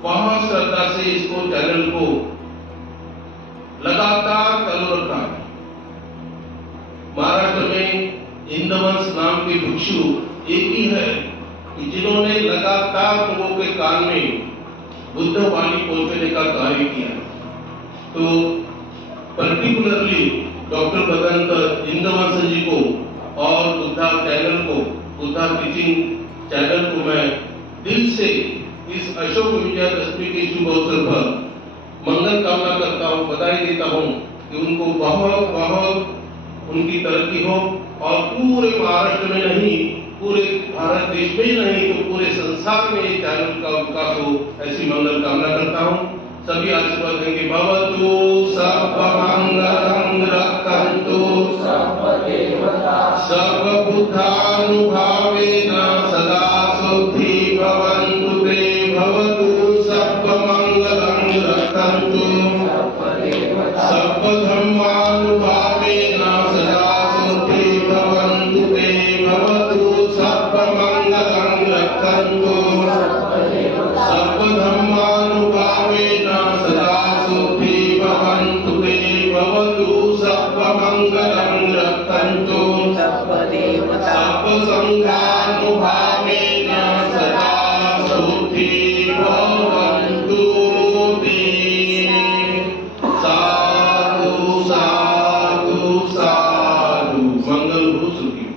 बहुत श्रद्धा से इसको चैनल को लगातार चालू रखा है। महाराष्ट्र में इंदवंश नाम के भिक्षु एक ही है कि जिन्होंने लगातार लोगों के कान में बुद्ध वाणी पहुंचने का कार्य किया। तो पर्टिकुलरली डॉक्टर भदंत इंदवंश जी को और बुद्धा चैनल को, बुद्धा टीचिंग चैनल को मैं दिल से इस अशोक विजयादशमी के शुभ अवसर पर मंगल कामना करता हूँ, बधाई देता हूँ कि उनको बहुत बहुत उनकी तरक्की हो और पूरे महाराष्ट्र में नहीं, पूरे भारत देश में ही नहीं तो पूरे संसार में ये चैनल का विकास हो, ऐसी मंगल कामना करता हूँ। सभी आशीर्वाद देंगे। भवतु सर्वमंगलं रक्षन्तु सर्वदेवता सर्वबुद्धानुभावेन सदा सुखी भवन्तु ते। भवतु सर्वमंगलं रक्षन्तु सर्वधर्मानुभावेन सदा सुखी भवन्तु ते। भवतु सर्वमंगलं रक्षन्तु सर्वधर्मानुभावेन सदा सुखी भवन्तु ते। भवतु सर्वमंगलं रक्षन्तु सर्वसंघानुभावेन सदा सुखी भवन्तु ते। साधु साधु साधु। मंगल हो सुखी।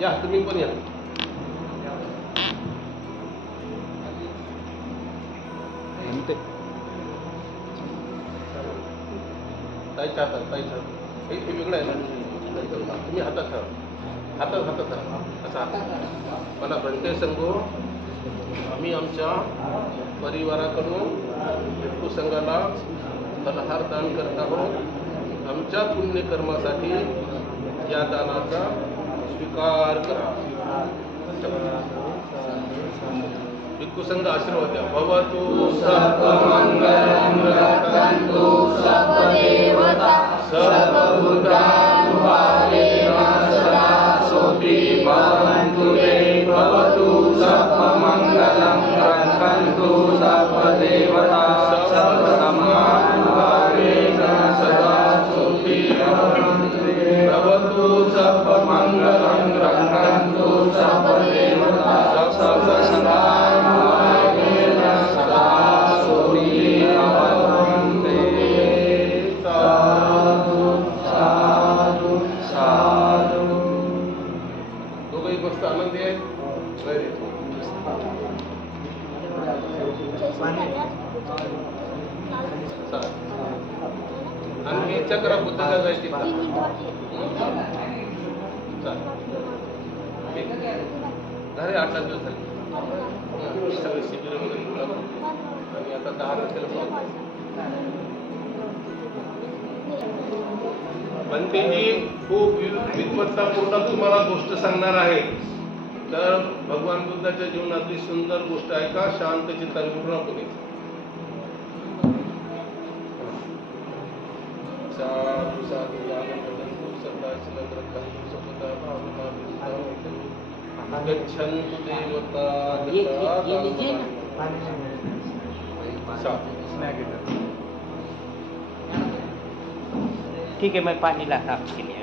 या तुम्ही पण या. ताईच्या हातात, ताईच्या हातात. हे वेगळं आहे ना, तुम्ही हातात ठेवा, हातात हातात ठेवा, असा मला बनते संघो. आम्ही आमच्या परिवाराकडून भिक्षू संघाला फलाहार दान करत आहोत. आमच्या पुण्यकर्मासाठी या दानाचा स्वीकार करा. भिक्षू संघ आशीर्वाद द्या. भवतु सर्वमंगलं रक्षन्तु सर्वदेवता सर्वभूतानुभावेन सदा सुखी भवन्तु ते. भवतु सर्वमंगलं रक्षन्तु सर्वदेवता चर्चा करा बुद्धाला जायची का? झाले 8-10 दिवस झाले. सगळे शिबिर वगैरे लागून. आणि आता 10 तारखेला बनतेजी खूप विद्वत्तापूर्ण तुम्हाला गोष्ट सांगणार आहे. तर भगवान बुद्धाच्या जीवनातली सुंदर गोष्ट आहे का? शांत चित्ताने पूर्णपणे साधू साधू गच्छन्तु देवता ठीक है, मैं पानी लाता आपके लिए.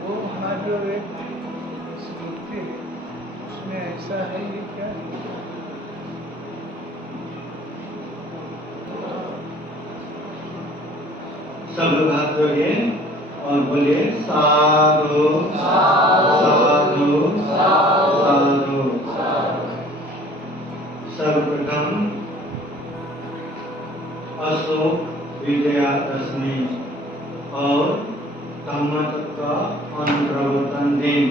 वो हमारा जो एक स्मृति है उसमें ऐसा है ये क्या है? सब लोग हाथ जोड़िए और बोलिए साधु साधु साधु. सर्वप्रथम अशोक विजयादशमी और धम्म तत्व अनुप्रवर्तन दिन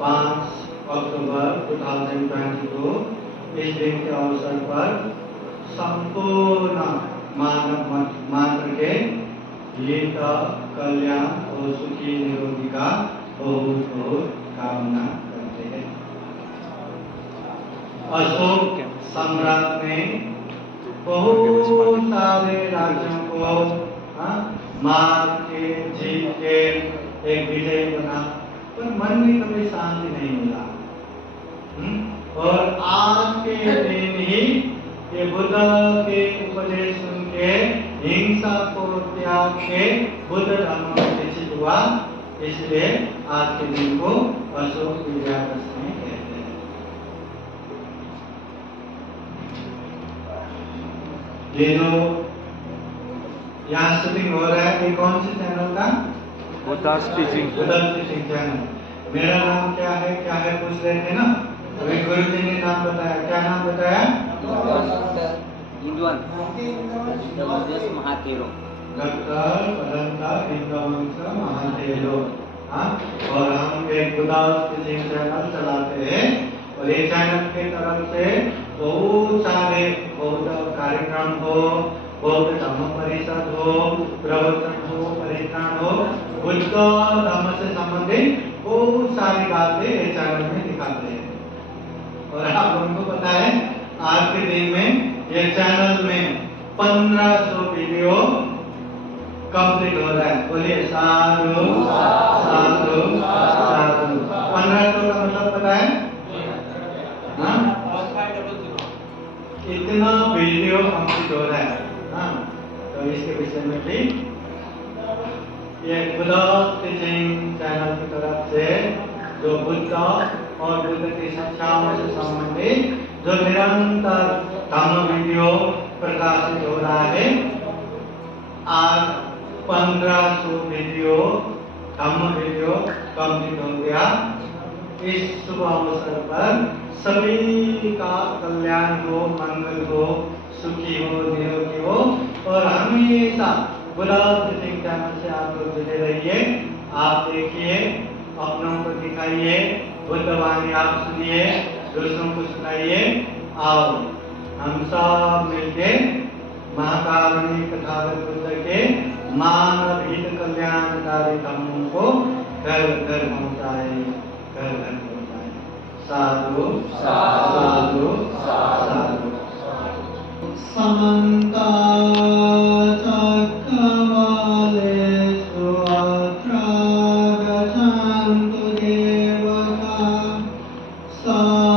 5 अक्टूबर 2022. इस दिन के अवसर पर संपूर्ण मानव मात्र के हित कल्याण और सुखी निरोगी का बहुत बहुत कामना करते हैं. अशोक सम्राट ने बहुत सारे राज्यों को मार के जीत के एक विजय बना, पर मन में कभी शांति नहीं मिला. और आज के दिन ही ये बुद्ध के उपदेश सुन के हिंसा को त्याग के बुद्ध धर्म में विकसित हुआ. इसलिए आज के दिन को अशोक विजयादशमी कहते हैं. ये जो यहाँ शूटिंग हो रहा है, ये कौन से चैनल का? Buddha's teaching. Buddha's teaching channel. मेरा नाम क्या है पूछ रहे थे ना? अभी गुरु जी ने नाम बताया. क्या नाम बताया? Induan. Indonesia's Mahathir. Doctor Bhadanta Indravansh Mahadev. और हम एक बुद्धा's टीचिंग चैनल चलाते हैं. और ये चैनल के तरफ से बहुत सारे बौद्ध कार्यक्रम हो, बौद्ध धम्म परिषद हो, प्रवचन हो, परित्राण हो, बुद्ध धर्म से संबंधित बहुत सारी बातें ये चैनल में दिखाते हैं. और आप लोगों को पता है आज के दिन में ये चैनल में 1500 वीडियो कंप्लीट हो रहा है. बोलिए साधु साधु साधु. 1500 का मतलब पता है? इतना वीडियो कंप्लीट हो रहा है. तो इसके विषय में भी ये बुद्धा's टीचिंग चैनल की तरफ से जो बुद्ध और बुद्ध की शिक्षाओं से संबंधित जो निरंतर धम्म वीडियो प्रकाशित हो रहा है. आज 1500 वीडियो धम्म वीडियो कंप्लीट हो गया. इस शुभ अवसर पर सभी का कल्याण हो, मंगल हो, सुखी हो, निरोगी हो और हमेशा बुद्धा's टीचिंग चैनल से आप लोग जुड़े रहिए. आप देखिए, अपनों को दिखाइए, बुद्ध वाणी आप सुनिए, दूसरों को सुनाइए. आओ हम सब मिलके महाकारुणिक तथागत बुद्ध के मानव हित कल्याणकारी धर्मों को घर घर पहुँचाए, घर घर पहुँचाए. साधु साधु साधु. समन्ता चक्रवालेषु अत्र गच्छन्तु देवता सदामङ्गुलिराजस्य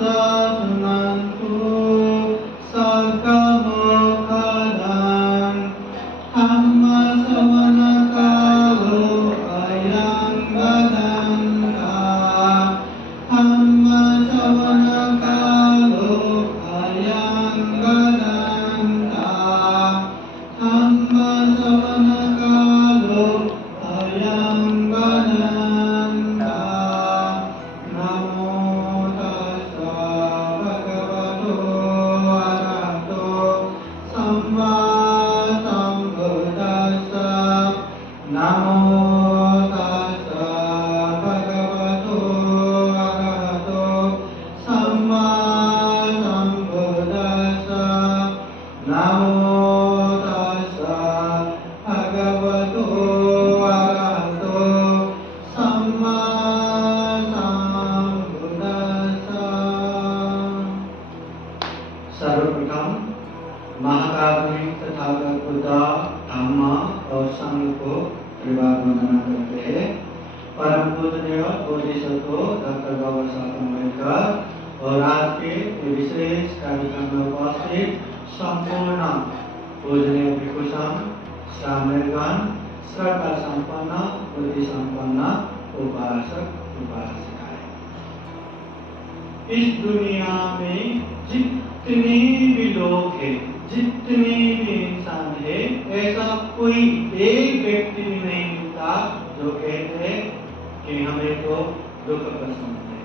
शृण्वन्तु सर्गमुखदम् धम्मश्रवणकालो अयं वदन्तः धम्मश्रवणकालो अयं वदन्तः धम्मश्रवणकालो अयं वदन्तः नमो तस्स भगवतो अरहतो सम्मा सम्बुद्धास्स नमो तस्स भगवतो अरहतो सम्मा सम्बुद्धास्स नमो तस्स भगवतो अरहतो सम्मा सम्बुद्धास्स। सर्वप्रथम महाकारुणिक तथागत बुद्ध धम्म और संघ को त्रिवार वंदना करते हैं। परम पूजनीय बोधिसत्व डॉक्टर बाबा साहब अम्बेडकर और आज के विशेष कार्यक्रम में उपस्थित संपूर्ण पूजनीय भिक्षु संघ, श्रावणगण, श्रद्धा संपन्न, बुद्धि संपन्न उपासक उपासिकाएं। इस दुनिया में जितने भी लोग हैं, जितने भी इंसान है, ऐसा कोई एक व्यक्ति भी नहीं मिलता जो कहते हैं कि हमें तो दुख पसंद है,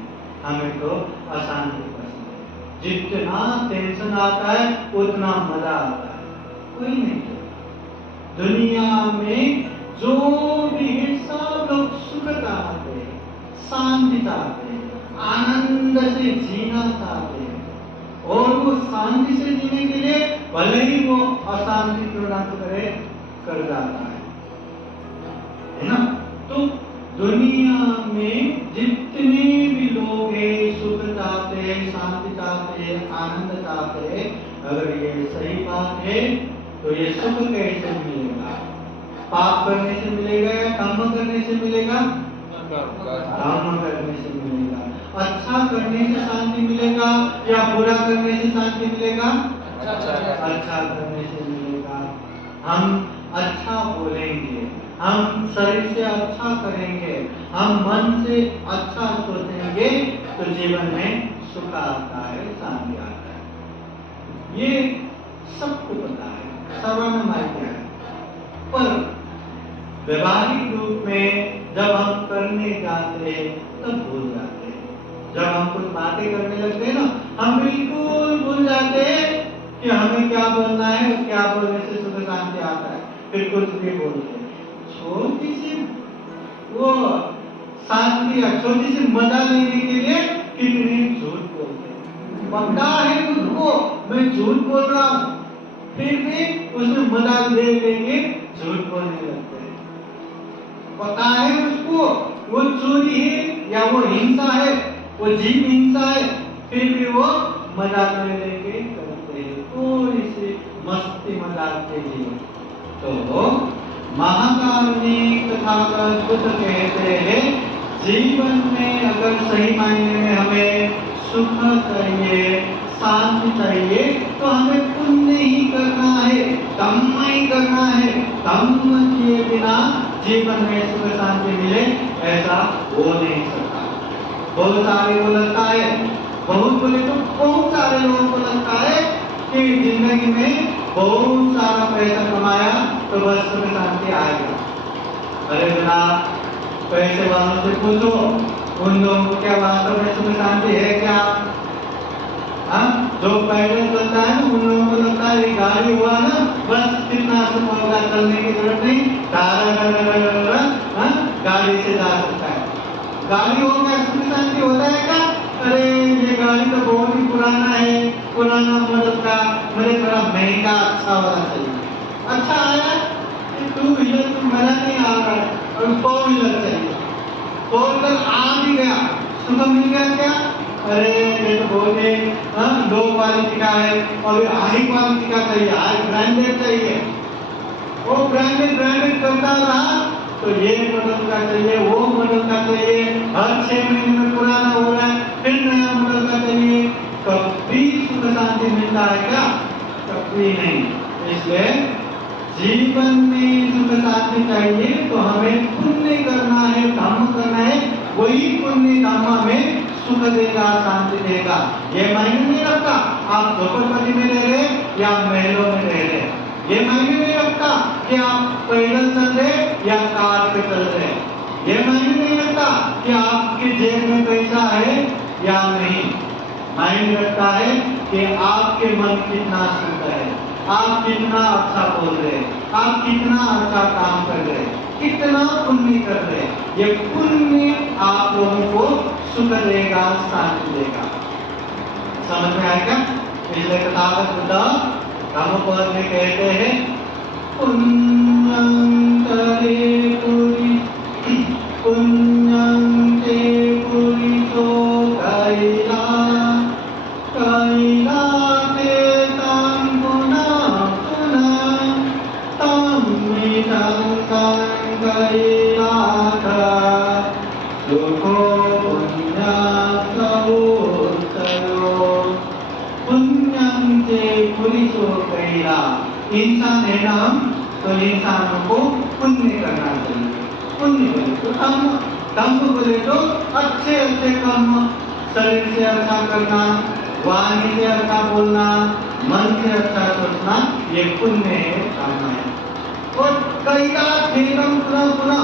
हमें तो अशांति पसंद है। जितना टेंशन आता है उतना मजा आता है, कोई नहीं है। दुनिया में जो भी है सब लोग सुख चाहते हैं, शांति चाहते हैं, आनंद से जीना चाहते हैं। और वो शांति से जीने के लिए भले ही वो अशांति प्रदान कर जाता है ना। तो दुनिया में जितने भी लोग हैं सुख चाहते हैं, शांति चाहते हैं, आनंद चाहते हैं, अगर ये सही बात है तो ये सुख कैसे मिलेगा? पाप करने से मिलेगा या कर्म करने से मिलेगा? कर्म करने से मिलेगा। अच्छा करने से शांति मिलेगा या बुरा करने से शांति मिलेगा? अच्छा करने से मिलेगा। हम अच्छा बोलेंगे, हम शरीर से अच्छा करेंगे, हम मन से अच्छा सोचेंगे तो जीवन में सुख आता है, शांति आता है। ये सबको पता है, सर्वज्ञ मान्य है। पर व्यवहारिक रूप में जब हम करने जाते हैं तब भूल जाते हैं। जब हम कुछ बातें करने लगते हैं ना, हम बिल्कुल भूल जाते हैं कि हमें क्या बोलना है और क्या बोलने से सुख शांति आता है। फिर कुछ भी बोलते हैं, छोटी सी वो शांति या छोटी सी मजा लेने के लिए कितने झूठ बोलते हैं। पता है उनको मैं झूठ बोल रहा हूँ, फिर भी उसमें मजा ले लेके झूठ बोलने लगते हैं। पता है उसको वो चोरी है या वो हिंसा है, वो जीव हिंसा है, फिर भी वो मजाक में लेके करते हैं, थोड़ी सी मस्ती मजाक के लिए। तो महाकारुणिक तथागत बुद्ध कहते हैं जीवन में अगर सही मायने में हमें सुख चाहिए, शांति चाहिए, तो हमें पुण्य ही करना है, धम्म ही करना है। धम्म किए बिना जीवन में सुख शांति मिले ऐसा हो नहीं सकता। बहुत सारे को लगता है, बहुत बोले तो बहुत सारे लोगों को लगता है कि जिंदगी में बहुत सारा पैसा कमाया तो बस सुख शांति आएगा। अरे बिना पैसे वालों से पूछो, उन लोगों को क्या वास्तव में सुख शांति है क्या? हाँ, जो पैदल चलता है उन लोगों को लगता है गाड़ी हुआ ना बस कितना सुख होगा, चलने की जरूरत नहीं, गाड़ी से जा सकता है। गाड़ी हो गया सुख शांति होता है क्या? अरे ये गाड़ी तो बहुत ही पुराना है, पुराना मॉडल का, मुझे थोड़ा महंगा अच्छा वाला चाहिए। अच्छा आया टू व्हीलर तो मजा नहीं आ रहा है और फोर व्हीलर चाहिए। फोर व्हीलर आ भी गया, सुख मिल गया क्या? अरे ये तो बहुत ही लो क्वालिटी का है और हाई क्वालिटी का चाहिए, हाई ब्रांडेड चाहिए। वो ब्रांडेड करता रहा तो ये मॉडल का चाहिए, वो मॉडल का चाहिए, हर 6 महीने में पुराना हो रहा है, फिर नया मॉडल का चाहिए। कभी सुख शांति मिलता है क्या? कभी नहीं। इसलिए जीवन में सुख शांति चाहिए तो हमें पुण्य करना है, धर्म करना है, वही पुण्य धर्म हमें सुख देगा, शांति देगा। ये मायने नहीं रखता आप झोपड़पट्टी में रह रहे या महलों में रह रहे, ये मायने नहीं रखता कि आप पैदल चल रहे या कार पे चल रहे, ये मायने नहीं रखता कि आपके जेब में पैसा है या नहीं। मायने रखता है कि आपके मन कितना शुद्ध है, आप कितना अच्छा बोल रहे, आप कितना अच्छा काम कर रहे, कितना पुण्य कर रहे। ये पुण्य आप लोगों को सुख देगा, शांति देगा। समझ में आएगा? इसलिए तथागत बुद्ध धम्मपद में कहते हैं पुण्यं करे पुरी पुण्यं ते पुरिसो कैला कैला ते तां पुनः पुनः तां मितं कैलाथ सुखो पुण्यसो पुण्यं ते पुरिसो कैला। इंसान है ना हम, तो इंसानों को पुण्य करना चाहिए। पुण्य बोले तो धम्म बोले तो अच्छे अच्छे कर्म, शरीर से अच्छा करना, वाणी से अच्छा बोलना, मन से अच्छा सोचना, ये पुण्य है, करना है। और कैला फिरम पुनः पुनः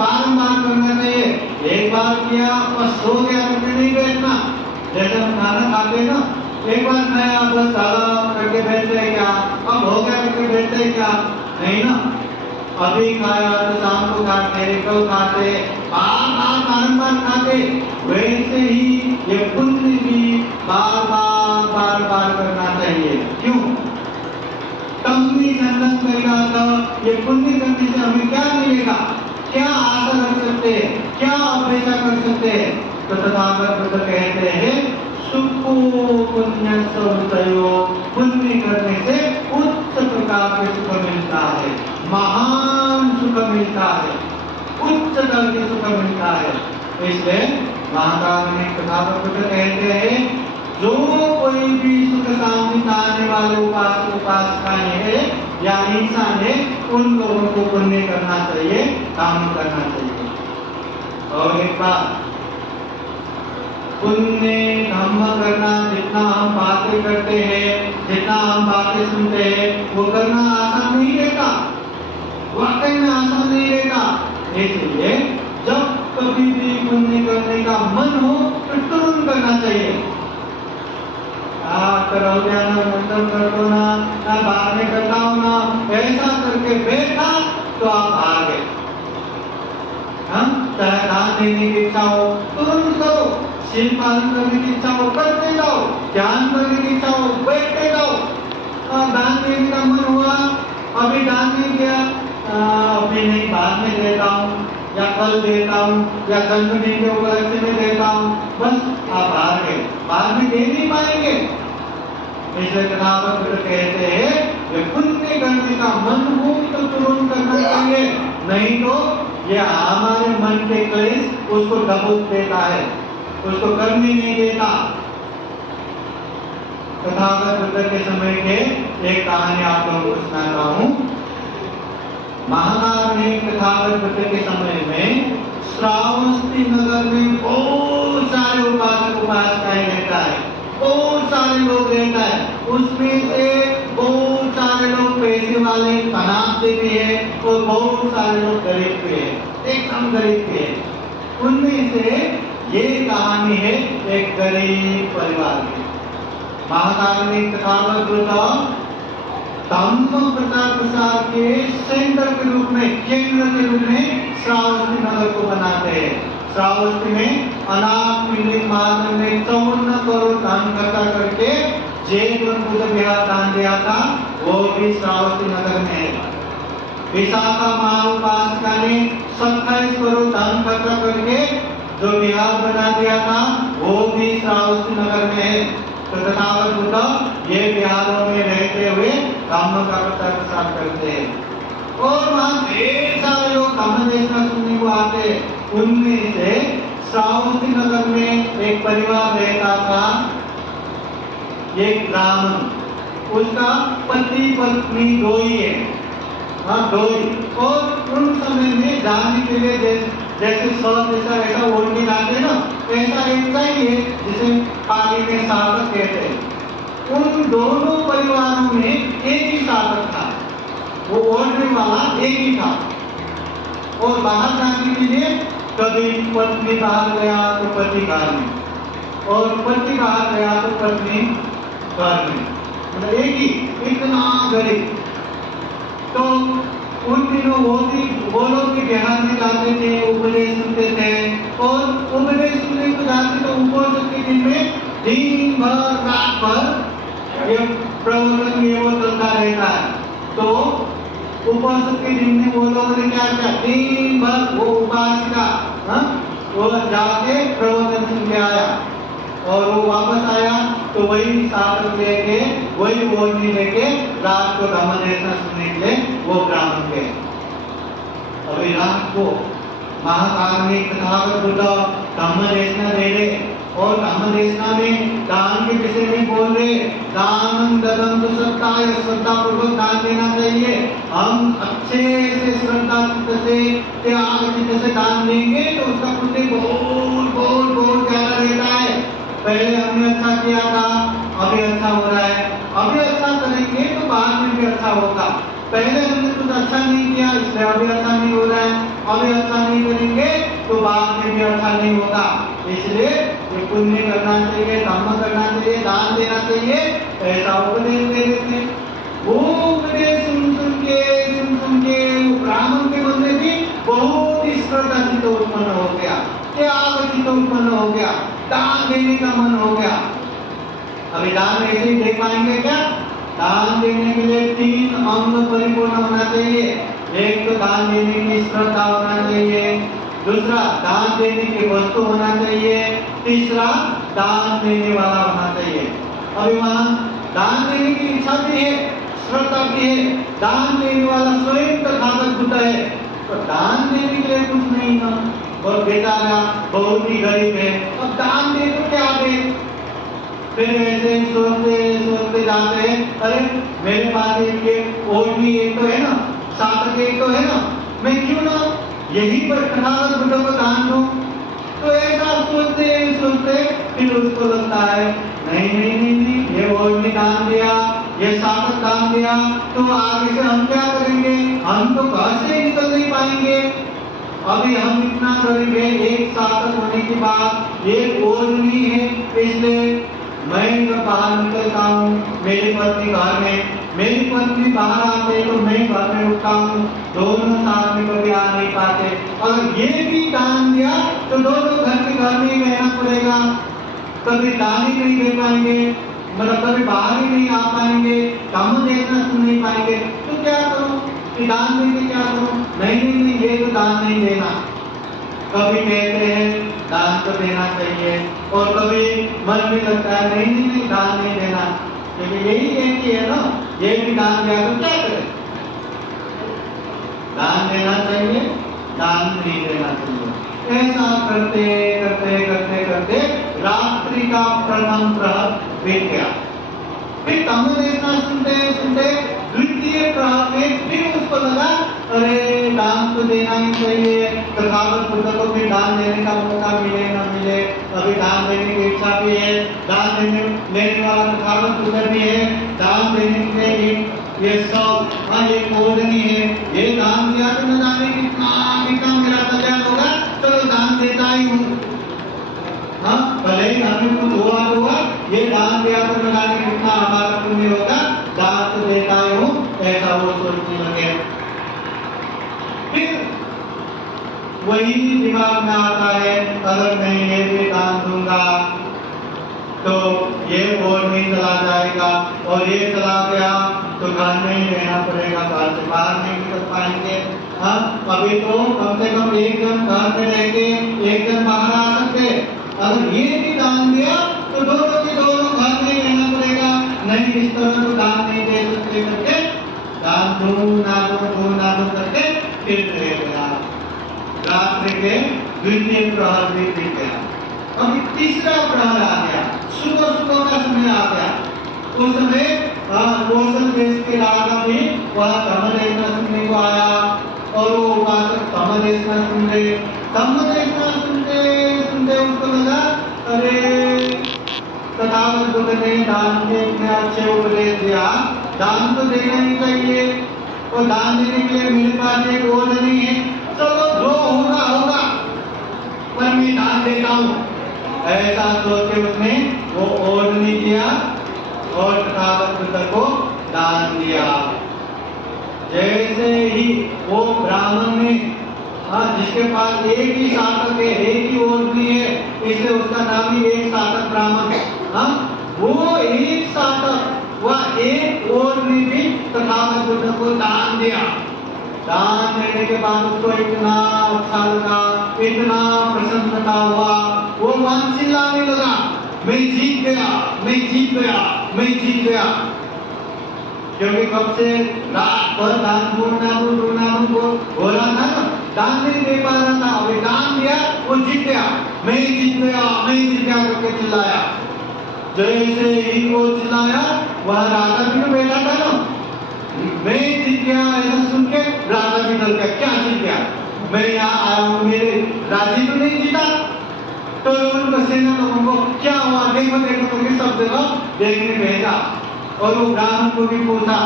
बारंबार करना चाहिए। एक बार किया बस सो गया, नहीं बैठना। जैसे हम खाना खाते ना, एक बार खाया बस सारा करके बैठते हैं क्या, अब हो गया करके बैठते हैं क्या? नहीं ना, अभी खाया तो शाम को खाते, कल खाते, बारंबार खाते। वैसे ही ये पुण्य भी बार करना चाहिए। क्यों? कमी संतन करेगा तो ये पुण्य करने से हमें क्या मिलेगा, क्या आशा रख सकते हैं, क्या अपेक्षा कर सकते हैं? तो तथागत बुद्ध कहते हैं सुखो पुण्य सौतयो, पुण्य करने से उच्च प्रकार के सुख मिलता है, महान सुख मिलता है, उच्च दर के सुख मिलता है। इसलिए महाकाल में तथागत बुद्ध कहते हैं जो कोई भी सुख शांति पाने वाले उपासक उपासिकाएं है या इंसान है, उन लोगों को पुण्य करना चाहिए, काम करना चाहिए। और एक बात, पुण्य धम्म करना, जितना हम बातें करते हैं, जितना हम बातें सुनते हैं, वो करना आसान नहीं रहता, वाकई में आसान नहीं रहता। इसलिए जब कभी भी पुण्य करने का मन हो तो तुरंत करना चाहिए। करो ध्यान, मंत्र कर दो ना, बाद में करता हूँ ना, ऐसा करके बैठा तो आप आ गए। चाहे दान देने की इच्छा हो तुरंत करो, शील पालन करने की इच्छा हो करते जाओ, ध्यान करने की इच्छा हो बैठते जाओ। दान देने का मन हुआ, अभी दान नहीं किया, अभी नहीं, बाद में देता हूँ या कल देता हूँ या जन्मदिन के उपलक्ष्य में देता हूँ, बस आप आ गए, बाद में दे नहीं पाएंगे। इसलिए तथागत बुद्ध कहते हैं ये पुण्य करने का मन हो तो तुरंत करना चाहिए, नहीं तो ये हमारे मन के क्लेश उसको दबोच देता है, उसको करने नहीं देता। तथागत बुद्ध के समय के एक कहानी आप लोगों को सुनाता हूँ। महाकाल में तथागत बुद्ध के समय में श्रावस्ती नगर में बहुत सारे उपासक उपासिकाएं रहता है, बहुत सारे लोग रहता है। उसमें से बहुत सारे लोग पैसे वाले धनाढ्य भी है और बहुत सारे लोग गरीब भी है, एकदम गरीब भी है। उनमें से ये कहानी है एक गरीब परिवार की। महाकाल में तथागत बुद्ध धम्म प्रचार प्रसार के सेंटर के रूप में, केंद्र के रूप में श्रावस्ती नगर को बनाते हैं। श्रावस्ती में अनाथ पिंडलिक महाजन ने 54 करोड़ दान खर्चा करके जयपुर बुद्ध विहार दान दिया था, वो भी श्रावस्ती नगर में है। विशाखा महाउपासिका ने 27 करोड़ दान खर्चा करके जो विहार बना दिया था, वो भी श्रावस्ती नगर में है। तो तथागत बुद्ध ये बिहारों में रहते हुए धम्म का प्रचार करते हैं और वहाँ ढेर सारे लोग धम्म देशना सुनने को आते। उनमें से श्रावस्ती नगर में एक परिवार रहता था, एक ब्राह्मण, उसका पति पत्नी दो ही है, हाँ दो ही। और उन समय में जाने के लिए जैसे शर्ट ऐसा ओढ़ के जाते हैं ना, ऐसा ऐसा ही है जिसे पानी में साधक कहते हैं। उन दोनों परिवारों में एक ही साधक था, वो ओढ़ने वाला एक ही था। और बाहर जाने के लिए कभी पत्नी बाहर गया तो पति घर में, और पति बाहर गया तो पत्नी घर में, मतलब एक ही, इतना गरीब। तो उन दिनों वो लोग भी बिहार में जाते थे, उपदेश सुनते थे, और उपदेश सुनने को जाते तो उपोषण के दिन में दिन भर रात भर ये प्रवचन ये वो चलता रहता है। तो उपोषण के दिन में वो लोगों ने क्या किया, दिन भर वो उपासिका वो जाके प्रवचन सुन के आया, और वो वापस आया तो वही साधक लेके वही बोलनी लेके रात को धम्म देशना सुनने के लिए वो ब्राह्मण गए। अभी रात को महाकाल में तथागत बुद्ध धम्म देशना दे रहे, और धम्म देशना में दान के विषय में बोल रहे, दान ददम तो श्रद्धा पूर्वक दान देना चाहिए। हम अच्छे से श्रद्धा चित्त से त्याग चित्त से दान देंगे तो उसका पुण्य बहुत ज्यादा रहता है। पहले हमने अच्छा किया था, अभी अच्छा हो रहा है, अभी अच्छा करेंगे तो बाद में भी अच्छा होगा। पहले हमने कुछ अच्छा नहीं किया इसलिए अभी अच्छा नहीं हो रहा है, अभी अच्छा नहीं करेंगे तो बाद में भी अच्छा नहीं होगा। इसलिए ये पुण्य करना चाहिए, धम्म करना चाहिए, दान देना चाहिए, ऐसा उपदेश दे देते। वो उपदेश सुन के ब्राह्मण के मन में भी बहुत ही श्रद्धा चित्त उत्पन्न हो गया, त्याग चित्त उत्पन्न हो गया, दान देने का मन हो गया। अभी दान ऐसे ही दे पाएंगे क्या? दान देने के लिए 3 अंग परिपूर्ण होना चाहिए। एक तो दान देने की श्रद्धा होना चाहिए, दूसरा दान देने की वस्तु होना चाहिए, तीसरा दान देने वाला होना चाहिए। अभी वहाँ दान देने की इच्छा भी है, श्रद्धा भी है, दान देने वाला स्वयं तथागत बुद्ध है, तो दान देने के लिए कुछ नहीं है, और बेचारा बहुत ही गरीब है, अब दान दे तो क्या दे? फिर ऐसे सोचते जाते हैं, अरे मेरे पास एक ओढ़नी एक तो है ना, साधक एक तो है ना, मैं क्यों ना यही पर तथागत बुद्ध को दान दूं? तो ऐसा सोचते फिर उसको लगता है नहीं, ये ओढ़नी दान दिया, ये साधक दान दिया, तो आगे से हम क्या करेंगे? हम तो घर से निकल नहीं पाएंगे। अभी हम इतना गरीब है, एक साधक होने के बाद एक ओढ़नी है, इसलिए मैं जब बाहर निकलता हूँ, मेरी पत्नी घर में, मेरी पत्नी बाहर आते तो मैं घर में रुकता हूँ, दोनों साथ में कभी आ नहीं पाते। अगर ये भी दान दिया तो दोनों घर में ही रहना पड़ेगा, कभी दान ही नहीं दे पाएंगे, मतलब कभी बाहर ही नहीं आ पाएंगे, धम्म देशना सुन नहीं पाएंगे, तो क्या करूँ कि दान देके क्या करूँ? नहीं, ये तो दान नहीं देना। कभी कहते हैं दान तो देना चाहिए, और कभी मन में लगता है नहीं, दान नहीं देना, क्योंकि यही कहती है ना, ये भी दान दिया तो क्या करें? दान देना चाहिए, दान नहीं देना चाहिए। ऐसा करते रात्रि का प्रथम प्रहर बीत गया। फिर धम्म देशना सुनते द्वितीय प्रहर में फिर उसको लगा अरे दान तो देना ही चाहिए, तथागत बुद्ध को फिर दान देने का मौका मिले न मिले, अभी दान देने की इच्छा भी है, दान देने वाला तथागत बुद्ध भी है, दान देने के लिए ये सब ये ओढ़नी है, ये दान दिया तो न जाने कितना मेरा कल्याण होगा, चलो दान देता ही हूँ। हाँ भले ही हमें कुछ हुआ, ये दान दिया तो न जाने कितना हमारा पुण्य होगा, दान तो देता ही हूँ, ऐसा वो सोचने लगे। फिर वही दिमाग में आता है, अगर मैं ये भी दान दूंगा तो ये और नहीं चला जाएगा, और ये चला गया तो घर में ही रहना पड़ेगा, घर से बाहर नहीं निकल पाएंगे। हाँ अभी तो कम से कम एक जन घर में रह के एक जन बाहर आ सकते, अगर ये भी दान दिया तो दोनों के दोनों घर में रहना पड़ेगा, नहीं इस तरह तो दान नहीं दे सकते करके दान दो ना दो करके फिर रह गया। रात्रि के द्वितीय प्रहर भी बीत गया। अभी तीसरा प्रहर आ गया, सुबह सुबह का समय आ गया। उस समय कौशल देश के राजा भी वह धर्म देखना सुनने को आया और वो उपासक धर्म देखना सुन रहे। धर्म देखना सुनते सुनते उसको लगा अरे तथागत बुद्ध ने दान के इतने अच्छे उपदेश दिया, दान तो देना ही चाहिए और दान देने के लिए मेरे पास एक और नहीं है, चलो जो होगा होगा पर मैं दान देता हूँ। ऐसा सोच के उसने वो और नहीं किया और तथागत बुद्ध को दान दिया। जैसे ही वो ब्राह्मण ने जिसके पास एक ही साधक है, एक ही ओढ़नी है, इसलिए उसका नाम ही एक साधक ब्राह्मण है। वो एक साधक वह एक ओढ़नी भी तथागत बुद्ध को दान दिया। दान देने के बाद उसको इतना अच्छा लगा, इतना प्रसन्नता हुआ, वो मन चिल्लाने लगा मैं जीत गया, मैं जीत गया, मैं जीत गया। क्योंकि कब से रात भर दान हो रहा था ना, दान नहीं दे पा रहा था, अभी दान दिया वो जीत गया, मैं जीत गया, मैं जीत गया करके चिल्लाया। जैसे ही वो चिल्लाया वह राजा भी तो बैठा था ना, मैं जीत गया ऐसा सुन के राजा भी डर गया, क्या जीत गया, मैं यहाँ आया हूँ, मेरे राजी तो नहीं जीता। तो उनका सेना लोगों को क्या हुआ देखो देखो करके सब जगह देखने भेजा और वो ब्राह्मण को भी पूछा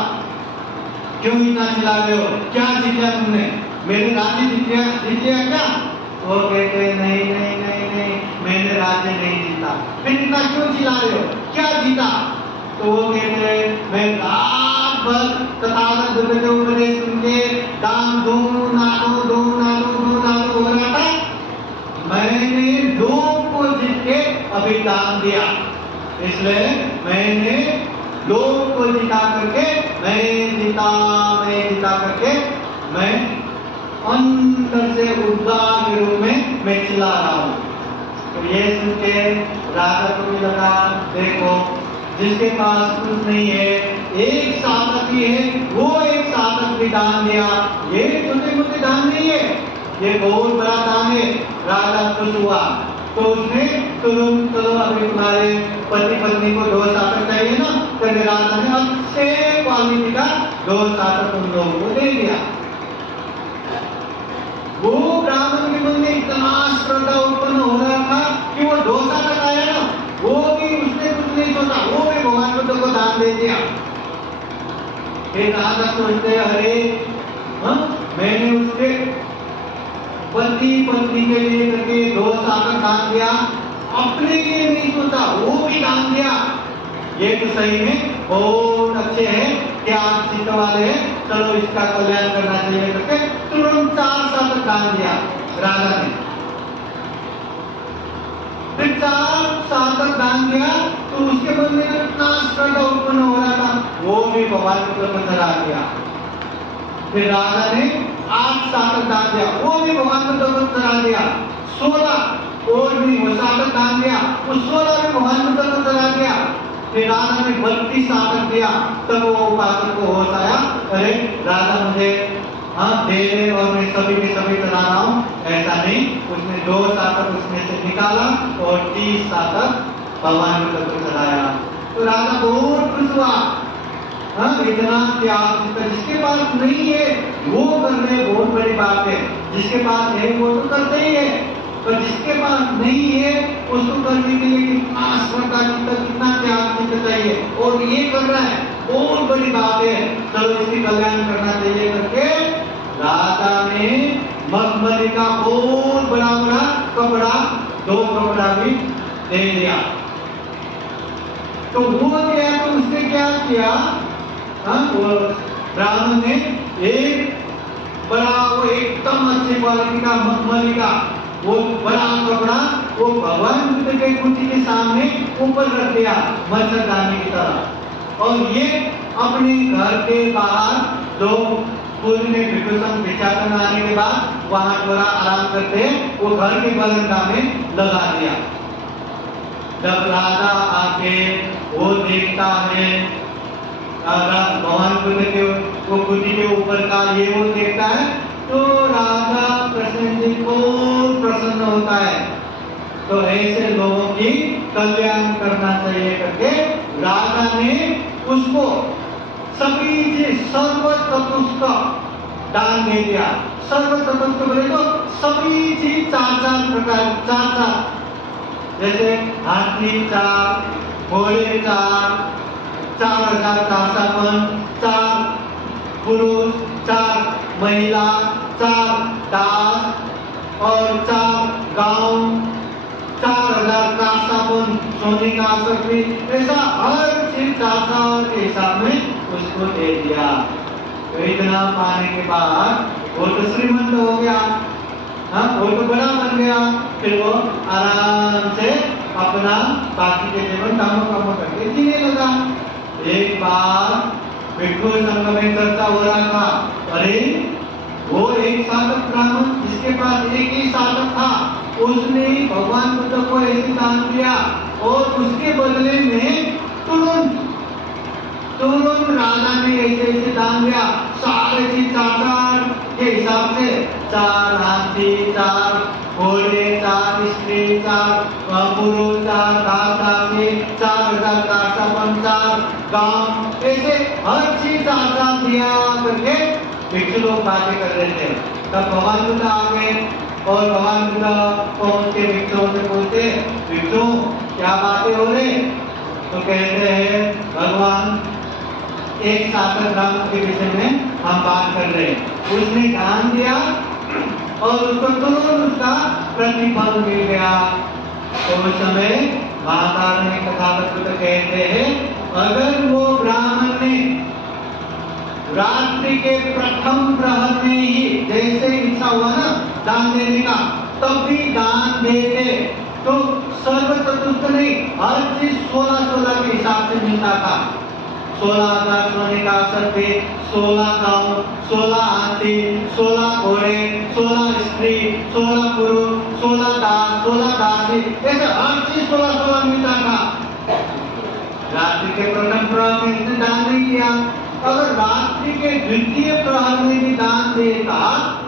क्यों इतना चिल्ला रहे हो, क्या जीता तुमने, मेरे राज्य जीत गया क्या? वो कहते नहीं नहीं नहीं नहीं मैंने राज्य नहीं जीता। फिर इतना क्यों चिल्ला रहे हो, क्या जीता? तो वो कहते मैं रात भर तथागत बुद्ध के उपदेश सुन के दान दो ना दो हो रहा था, मैंने लोग को जीत के अभी दान दिया, इसलिए मैंने लोग को जिता करके मैं जीता करके मैं अंदर से उद्गार के रूप में मैं चिल्ला रहा हूँ। तो ये सुन के राजा को भी लगा देखो जिसके पास कुछ नहीं है, एक साधक ही है, वो एक साधक भी दान दिया, ये छोटे मोटे दान नहीं है, ये बहुत बड़ा दान है। राजा खुश हुआ तो उसने तुरंत चलो अभी तुम्हारे पति पत्नी को 2 साधक चाहिए ना, तो राजा ने अच्छे क्वालिटी का 2 साधक उन लोगों को दे दिया। वो ब्राह्मण के मन में इतना श्रद्धा उत्पन्न हो रहा था कि वो 2 साधक आया ना, वो भी उसने कुछ नहीं सोचा, वो भी भगवान बुद्ध को दान दे दिया। फिर राजा सोचते अरे मैंने उसके पति पत्नी के लिए करके 2 साधक दान दिया, अपने लिए नहीं सोचा, वो भी दान दिया, ये तो सही में बहुत अच्छे हैं, क्या चित्त वाले हैं, चलो इसका कल्याण करना चाहिए करके तुरंत 4 साधक दान दिया राजा ने। फिर 4 साधक दान दिया तो उसके मन में इतना श्रद्धा उत्पन्न हो रहा था, वो भी भगवान बुद्ध को चढ़ा दिया। फिर राजा ने 8 साधक दान दिया, वो भी भगवान बुद्ध को चढ़ा दिया। 16 और भी वो साधक दान दिया, वो 16 भी भगवान बुद्ध को चढ़ा दिया। फिर राजा ने 32 साधक दिया, तब वो उपासक को होश आया अरे राजा मुझे दे दे और मैं सभी के सभी चला रहा हूँ, ऐसा नहीं। उसने 2 साधक उसमें से निकाला और 30 साधक भगवान बुद्ध को चढ़ाया। तो राजा बहुत खुश हुआ, इतना त्याग, जिसके पास नहीं है वो करने बहुत बड़ी बात है, जिसके पास है वो तो करते ही है, पर जिसके पास नहीं है उसको करने के लिए कितना श्रद्धा कितना त्याग चाहिए, और ये कर रहा है बहुत बड़ी बात है, चलो इसकी कल्याण करना चाहिए करके राजा ने मखमली का बहुत बड़ा कपड़ा 2 कपड़ा भी दे दिया। तो वो दिया तो उसने क्या किया, वो ब्राह्मण ने एक बड़ा वो एकदम अच्छी क्वालिटी का मखमली का वो बड़ा कपड़ा वो भगवान बुद्ध के कुटी के सामने ऊपर रख दिया मच्छरदानी की तरह, और ये अपने घर के बाहर जो पूरी ने भिक्षुसंग भिक्षा करने आने के बाद वहां थोड़ा आराम करते वो घर के बरामदा में लगा दिया। जब राजा आके वो देखता है भगवान बुद्ध के वो बुद्धि के ऊपर का ये वो देखता है, तो राजा कृष्ण जी को प्रसन्न होता है। तो ऐसे लोगों की कल्याण करना चाहिए करके राजा ने उसको सभी चीज सर्व चतुष्क दान दे दिया। सर्व चतुष्क बोले तो सभी चीज चार प्रकार, चार जैसे हाथी 4, घोड़े 4,456, 4 पुरुष, 4 महिला, 4 दास और 4 गांव, 4,000 का साबुन, सोने का सकरी, ऐसा हर चीज 4 के हिसाब में उसको दे दिया। तो इतना पाने के बाद वो तो श्रीमंत हो गया, हाँ वो तो बड़ा बन गया। फिर वो आराम से अपना बाकी के जीवन काम करके जीने लगा। एक बार भिक्षु संघ में चर्चा हो रहा था, अरे वो एक साधक ब्राह्मण जिसके पास एक ही साधक था, उसने भगवान बुद्ध को ऐसे दान दिया और उसके बदले में तुरंत राजा ने ऐसे दान दिया। सारे चीज 4 के हिसाब से, 4 हाथी, 4 घोड़े, 4 स्त्री, 4 पुरुष, 4 दासी, 4,000 का साबुन, 4 गांव, ऐसे हर चीज 4 दिया करके भिक्षु लोग बातें कर रहे थे। तब भगवान बुद्ध आ गए और भगवान बुद्ध पहुंच के भिक्षुओं से पूछते, भिक्षु क्या बातें हो रही? तो कहते हैं भगवान एक साधक ब्राह्मण के विषय में हम बात कर रहे हैं, उसने दान दिया और उसको तुरंत उसका प्रतिफल मिल गया। तो उस समय महाभारत में तथागत बुद्ध कहते हैं, अगर वो ब्राह्मण ने रात्रि के प्रथम प्रहर में ही जैसे इच्छा हुआ ना दान देने का, तब भी दान देते तो सर्व चतुष्क नहीं, हर चीज 16 के हिसाब से मिलता था। 16,000 सोने का अवसर पे 16 गांव, 16 हाथी, 16 घोड़े, 16 स्त्री, 16 पुरुष, 16 दास, 16 दासी, ऐसे हर चीज 16 मिलता था। रात्रि के प्रथम प्रहर में इसने दान नहीं किया। अगर रात्रि के द्वितीय प्रहर में भी दान देता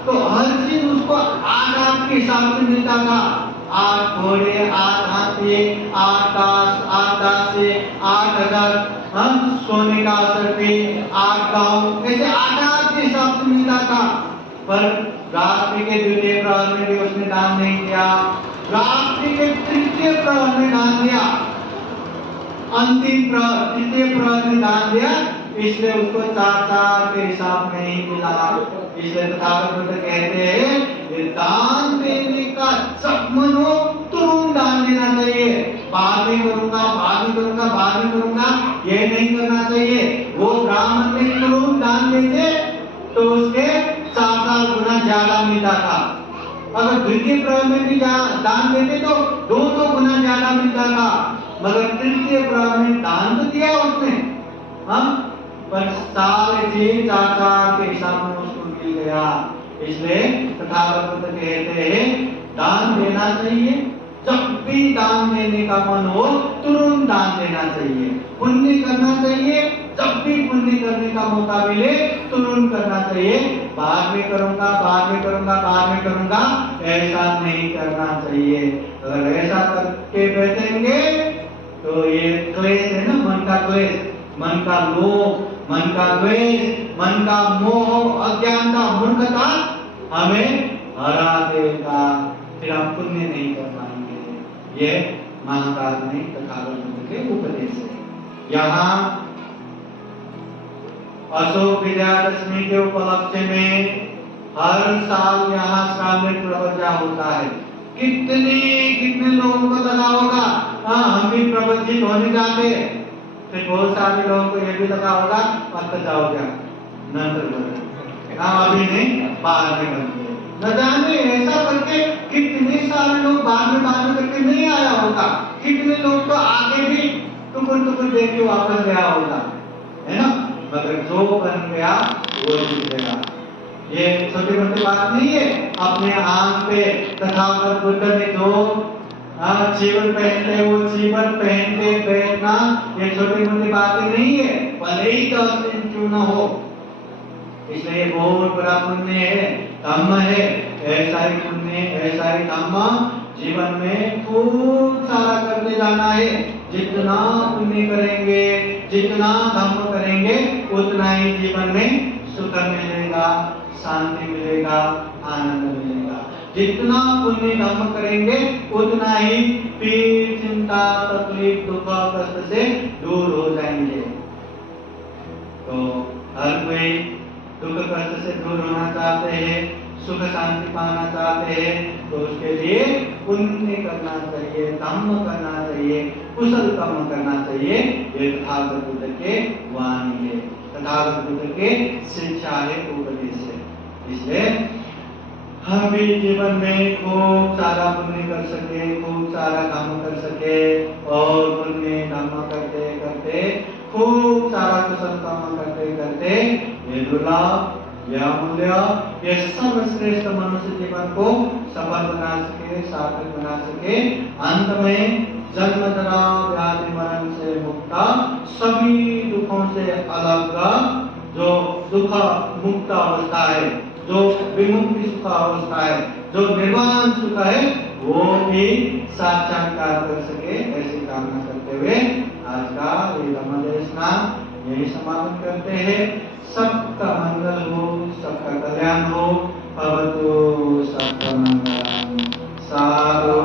तो हर चीज उसको 8 के हिसाब से मिलता था। 8 घोड़े, 8 हाथी, 8 दास, 8 दासी, 8,000 सोने का असर पे, 8 गांव, ऐसे 8 के हिसाब से मिलता था। पर रात्रि के द्वितीय प्रहर में भी उसने दान नहीं किया। रात्रि के तृतीय प्रहर में दान दिया, अंतिम प्रहर तृतीय प्रहर में दान दिया, इसलिए उसको 4 के हिसाब में ही मिला। इसलिए तथागत बुद्ध कहते हैं, ये दान देने का सब मन हो तुरंत दान देना चाहिए। बाद में करूंगा, ये नहीं करना चाहिए। वो ब्राह्मण ने तुरंत दान देते तो उसके 4 गुना ज्यादा मिलता था। अगर द्वितीय प्रहर में भी दान देते तो 2 गुना ज्यादा मिलता था। मगर तृतीय प्रहर में दान तो दिया उसने, पर सारे चीज 4 के हिसाब में उसको मिल गया। इसलिए तथागत बुद्ध कहते हैं, दान देना चाहिए। जब भी दान देने का मन हो तुरंत दान देना चाहिए। पुण्य करना चाहिए, जब भी पुण्य करने का मौका मिले तुरंत करना चाहिए। बाद में करूंगा, ऐसा नहीं करना चाहिए। अगर ऐसा करके बैठेंगे तो ये क्लेश है ना, मन का क्लेश, मन का लोभ, मन का द्वेष, मन का मोह, अज्ञानता, मूर्खता हमें हरा देगा। फिर हम पुण्य नहीं कर पाएंगे। ये महाकाल में तथागत बुद्ध के उपदेश है। यहाँ अशोक विजयादशमी के उपलक्ष्य में हर साल यहाँ श्रावण प्रवचन होता है। कितने लोगों को लगा होगा, हम भी प्रवचित होने जाते। फिर बहुत सारे लोगों को यह भी लगा होगा, पत्ता जाओगे अभी नहीं, बाद में बनते न जाने। ऐसा करके कितने सारे लोग बाद में करके नहीं आया होगा। कितने लोग तो आगे भी टुकुर देख के वापस गया होगा, है ना। मगर जो बन गया वो जीतेगा। ये छोटी मोटी बात नहीं है। अपने आंख पे तथागत बुद्ध ने जो जीवन पहनते वो जीवन पहन के बैठना ये छोटी मोटी बातें नहीं है, भले ही 10 दिन क्यों ना हो। इसलिए बहुत बड़ा पुण्य है, धम्म है। ऐसा ही पुण्य, ऐसा ही धम्म जीवन में खूब सारा करते जाना है। जितना पुण्य करेंगे, जितना धम्म करेंगे, उतना ही जीवन में सुख मिलेगा, शांति मिलेगा, आनंद मिलेगा। जितना पुण्य धर्म करेंगे उतना ही पीड़, चिंता, तकलीफ, दुख, कष्ट से दूर हो जाएंगे। तो हर कोई दुख कष्ट से दूर होना चाहते हैं, सुख शांति पाना चाहते हैं, तो उसके लिए पुण्य करना चाहिए, धर्म करना चाहिए, कुशल कर्म करना चाहिए। ये तथागत बुद्ध के वाणी है, तथागत बुद्ध के शिक्षा है, उपदेश है। इसलिए हम भी जीवन में खूब सारा पुण्य कर सके, खूब सारा काम कर सके, और पुण्य धर्म करते करते खूब सारा कुशल काम करते करते ये दुर्लभ, यह अमूल्य, ये सर्वश्रेष्ठ मनुष्य जीवन को सफल बना सके, सार्थक बना सके। अंत में जन्म जरा व्याधि मरण से मुक्ता, सभी दुखों से अलग जो दुख मुक्त अवस्था है, जो विमुक्ति सुख अवस्था है, जो निर्वाण सुख है, वो भी साक्षात्कार कर सके, ऐसी कामना करते हुए आज का ये धम्मदेशना यही समापन करते हैं। सबका मंगल हो, सबका कल्याण हो, भवतु सबका मंगलम। साधु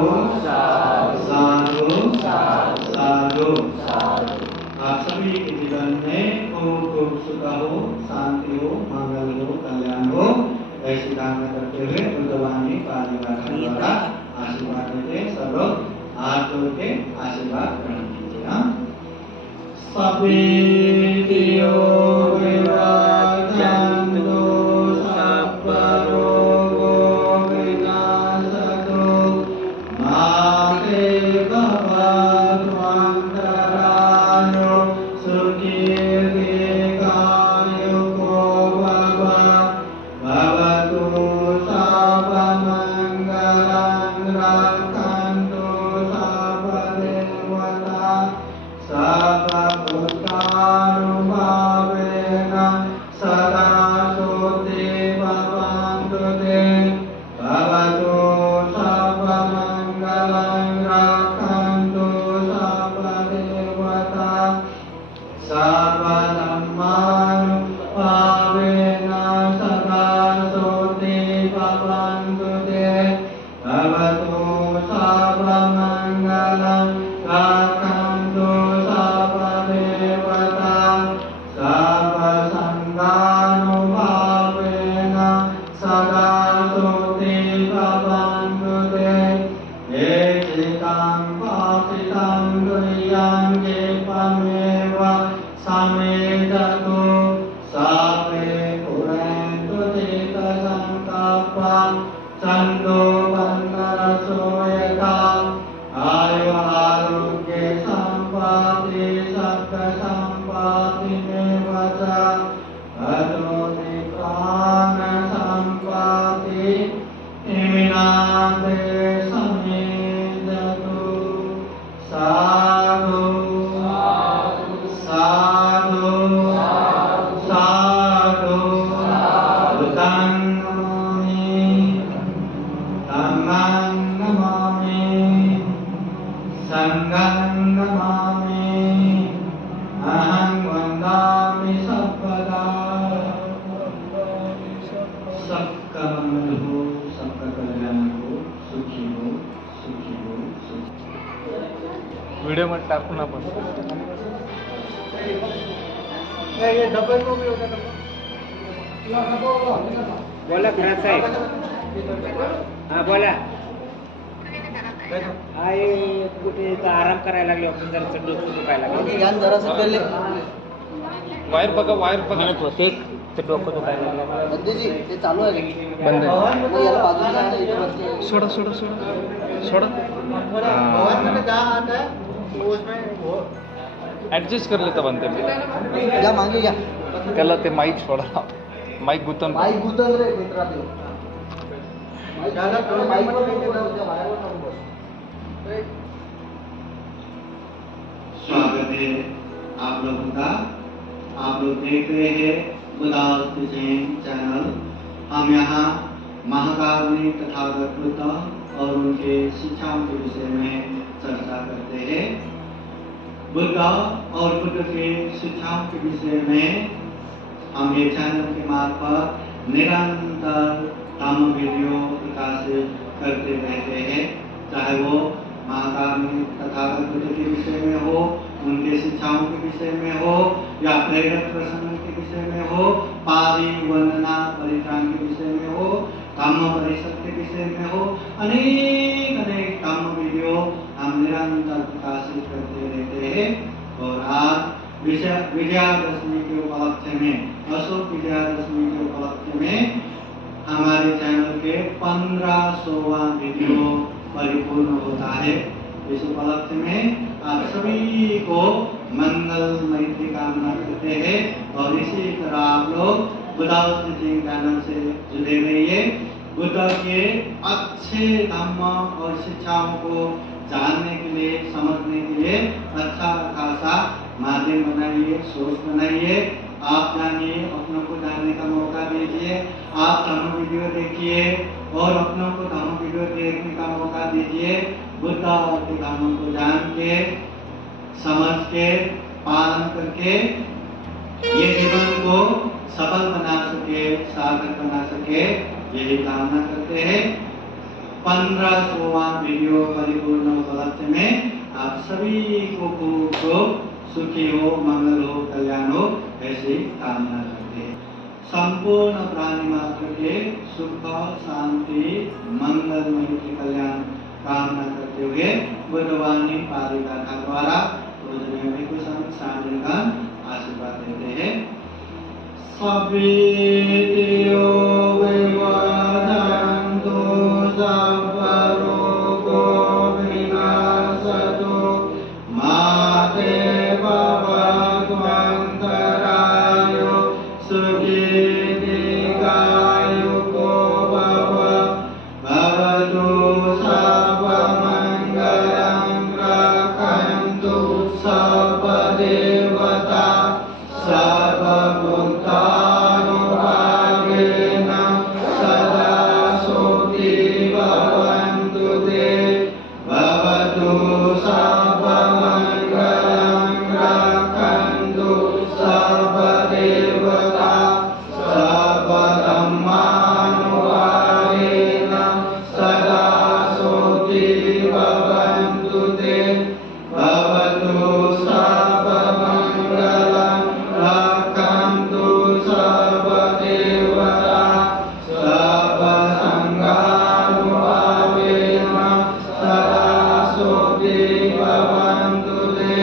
साधु साधु साधु। आप सभी के जीवन में खूब खूब सुख हो, शांति हो, मंगल हो, कल्याण हो, ऐसी कामना करते हुए बुद्धवाणी पानी द्वारा आशीर्वाद देते। सब लोग हाथ जोड़ के आशीर्वाद ग्रहण कीजिए। सभी वीडियो में टाकू ना पण ये डबल में भी होगा बोला खरा साहेब हा बोला आहे कुठे आराम करायला लागले आपण जरा डोकं दुखायला लागलं ज्ञान जरासं पहिले वायर बघा ते डोकं दुखायला लागलं बंदीजी ते चालू आहे बंद मग याला बाजूला इथे बसले सोडा भवन में जहाँ आता है वो उसमें वो ऍडजस्ट कर लेता बनते या मागे या त्याला ते माईक सोडा माईक गुतन माईक गुतल रे मित्रांनो माईक झाला तो माईक वर नको बसू, त्या वायरवर नको बसू. स्वागत है आप लोगों का। आप लोग देख रहे हैं बुद्धास टीचिंग चैनल। हम यहाँ महाकारुणिक तथागत बुद्ध और उनके शिक्षाओं के विषय में चर्चा करते हैं। बुद्ध और बुद्ध के शिक्षाओं के विषय में हम ये चैनल के मार्फत निरंतर धम्म वीडियो प्रकाशित करते रहते हैं, चाहे वो महाकारुणिक तथागत बुद्ध के विषय में हो, उनके शिक्षाओं के विषय में हो, या प्रेरक प्रसंग के विषय में हो, पादी वंदना परित्राण के विषय में हो, धम्म परिषद के विषय में हो। अनेक अनेक धम्म वीडियो हम निरंतर प्रकाशित करते रहते हैं। और आज विजयादशमी के उपलक्ष्य में, अशोक विजयादशमी के उपलक्ष्य में हमारे चैनल के 1500वां वीडियो परिपूर्ण होता है। इस उपलक्ष्य में आप सभी को मंगलमय की कामना करते हैं और इसी तरह आप लोग बुद्धास टीचिंग चैनल से जुड़े रहिए। बुद्ध के अच्छे धम्म और शिक्षाओं को जानने के लिए, समझने के लिए अच्छा खासा माध्यम बनाइए, सोर्स बनाइए। आप जानिए, अपनों को जानने का मौका दीजिए। आप धम्म वीडियो देखिए और अपनों को धम्म वीडियो देखने का मौका दीजिए। बुद्ध और के धम्म को जान के, समझ के, पालन करके ये जीवन को सफल बना सके, सार्थक बना सके, यही कामना करते हैं। 1500वां वीडियो परिपूर्ण उपलक्ष्य में आप सभी को खूब सुखी हो, मंगल हो, कल्याण हो, ऐसी कामना करते हैं। संपूर्ण प्राणी मात्र के सुख, शांति, मंगलमय के कल्याण कामना करते हुए बुद्धवाणी पादी गाथा द्वारा पूजनीय भिक्षु सामनेगण आशीर्वाद देते हैं। सवेतियो विवर्धन्तु सर्वरोगो विनाशतु माते भवतु अन्तरायो सुखी दीर्घायुको भवतु सर्वमङ्गलं रक्षन्तु सर्वदेवता सर्वभूतानुभावेन सदा सुखी भवन्तु ते। भवतु सर्वमङ्गलं रक्षन्तु सर्वदेवता सर्वधर्मानुभावेन सदा सुखी भवन्तु ते। भवतु सर्वमङ्गलं रक्षन्तु सर्वदेवता सर्वसङ्घानुभावेन सदा सुखी भवन्तु ते।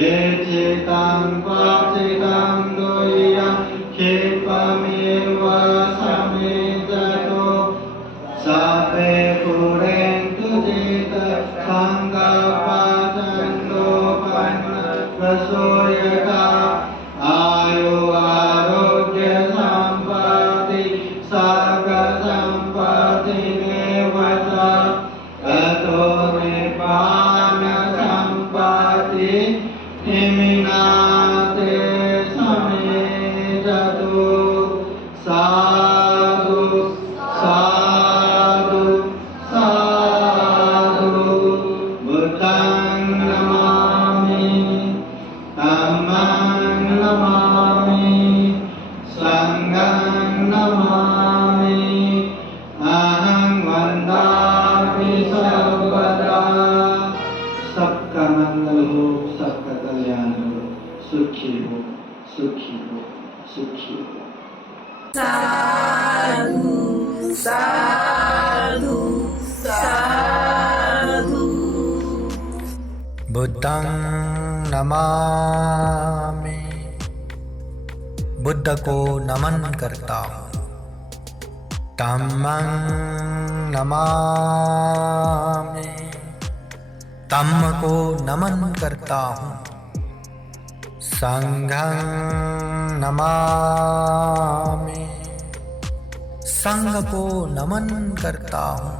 ये चेतं क्वचिदं दुह्यं क्षिप्रमेव समेततो सर्वे कुर्वन्तु चेत् संकल्पचन्द्रोपन्नप्रसूयता आयु आरोग्य सम्पत्ति सर्गसम्पत्तिमेव च ततो निर्वाण सम्पत्ति निमिनाते समेततो। साधु साधु साधु। बुद्धं नमामि, धम्मं नमामि, संघं नमामि, अहं वन्दामि सर्वदा। सबका मंगल हो, सबका कल्याण हो, सुखी हो, सुखी हो, सुखी हो। साधु साधु साधु। बुद्धं नमामि, बुद्ध को नमन करता हूँ। धम्मं नमामि, धम्म को नमन करता हूँ। संघं नमामि, संघ को नमन करता हूँ।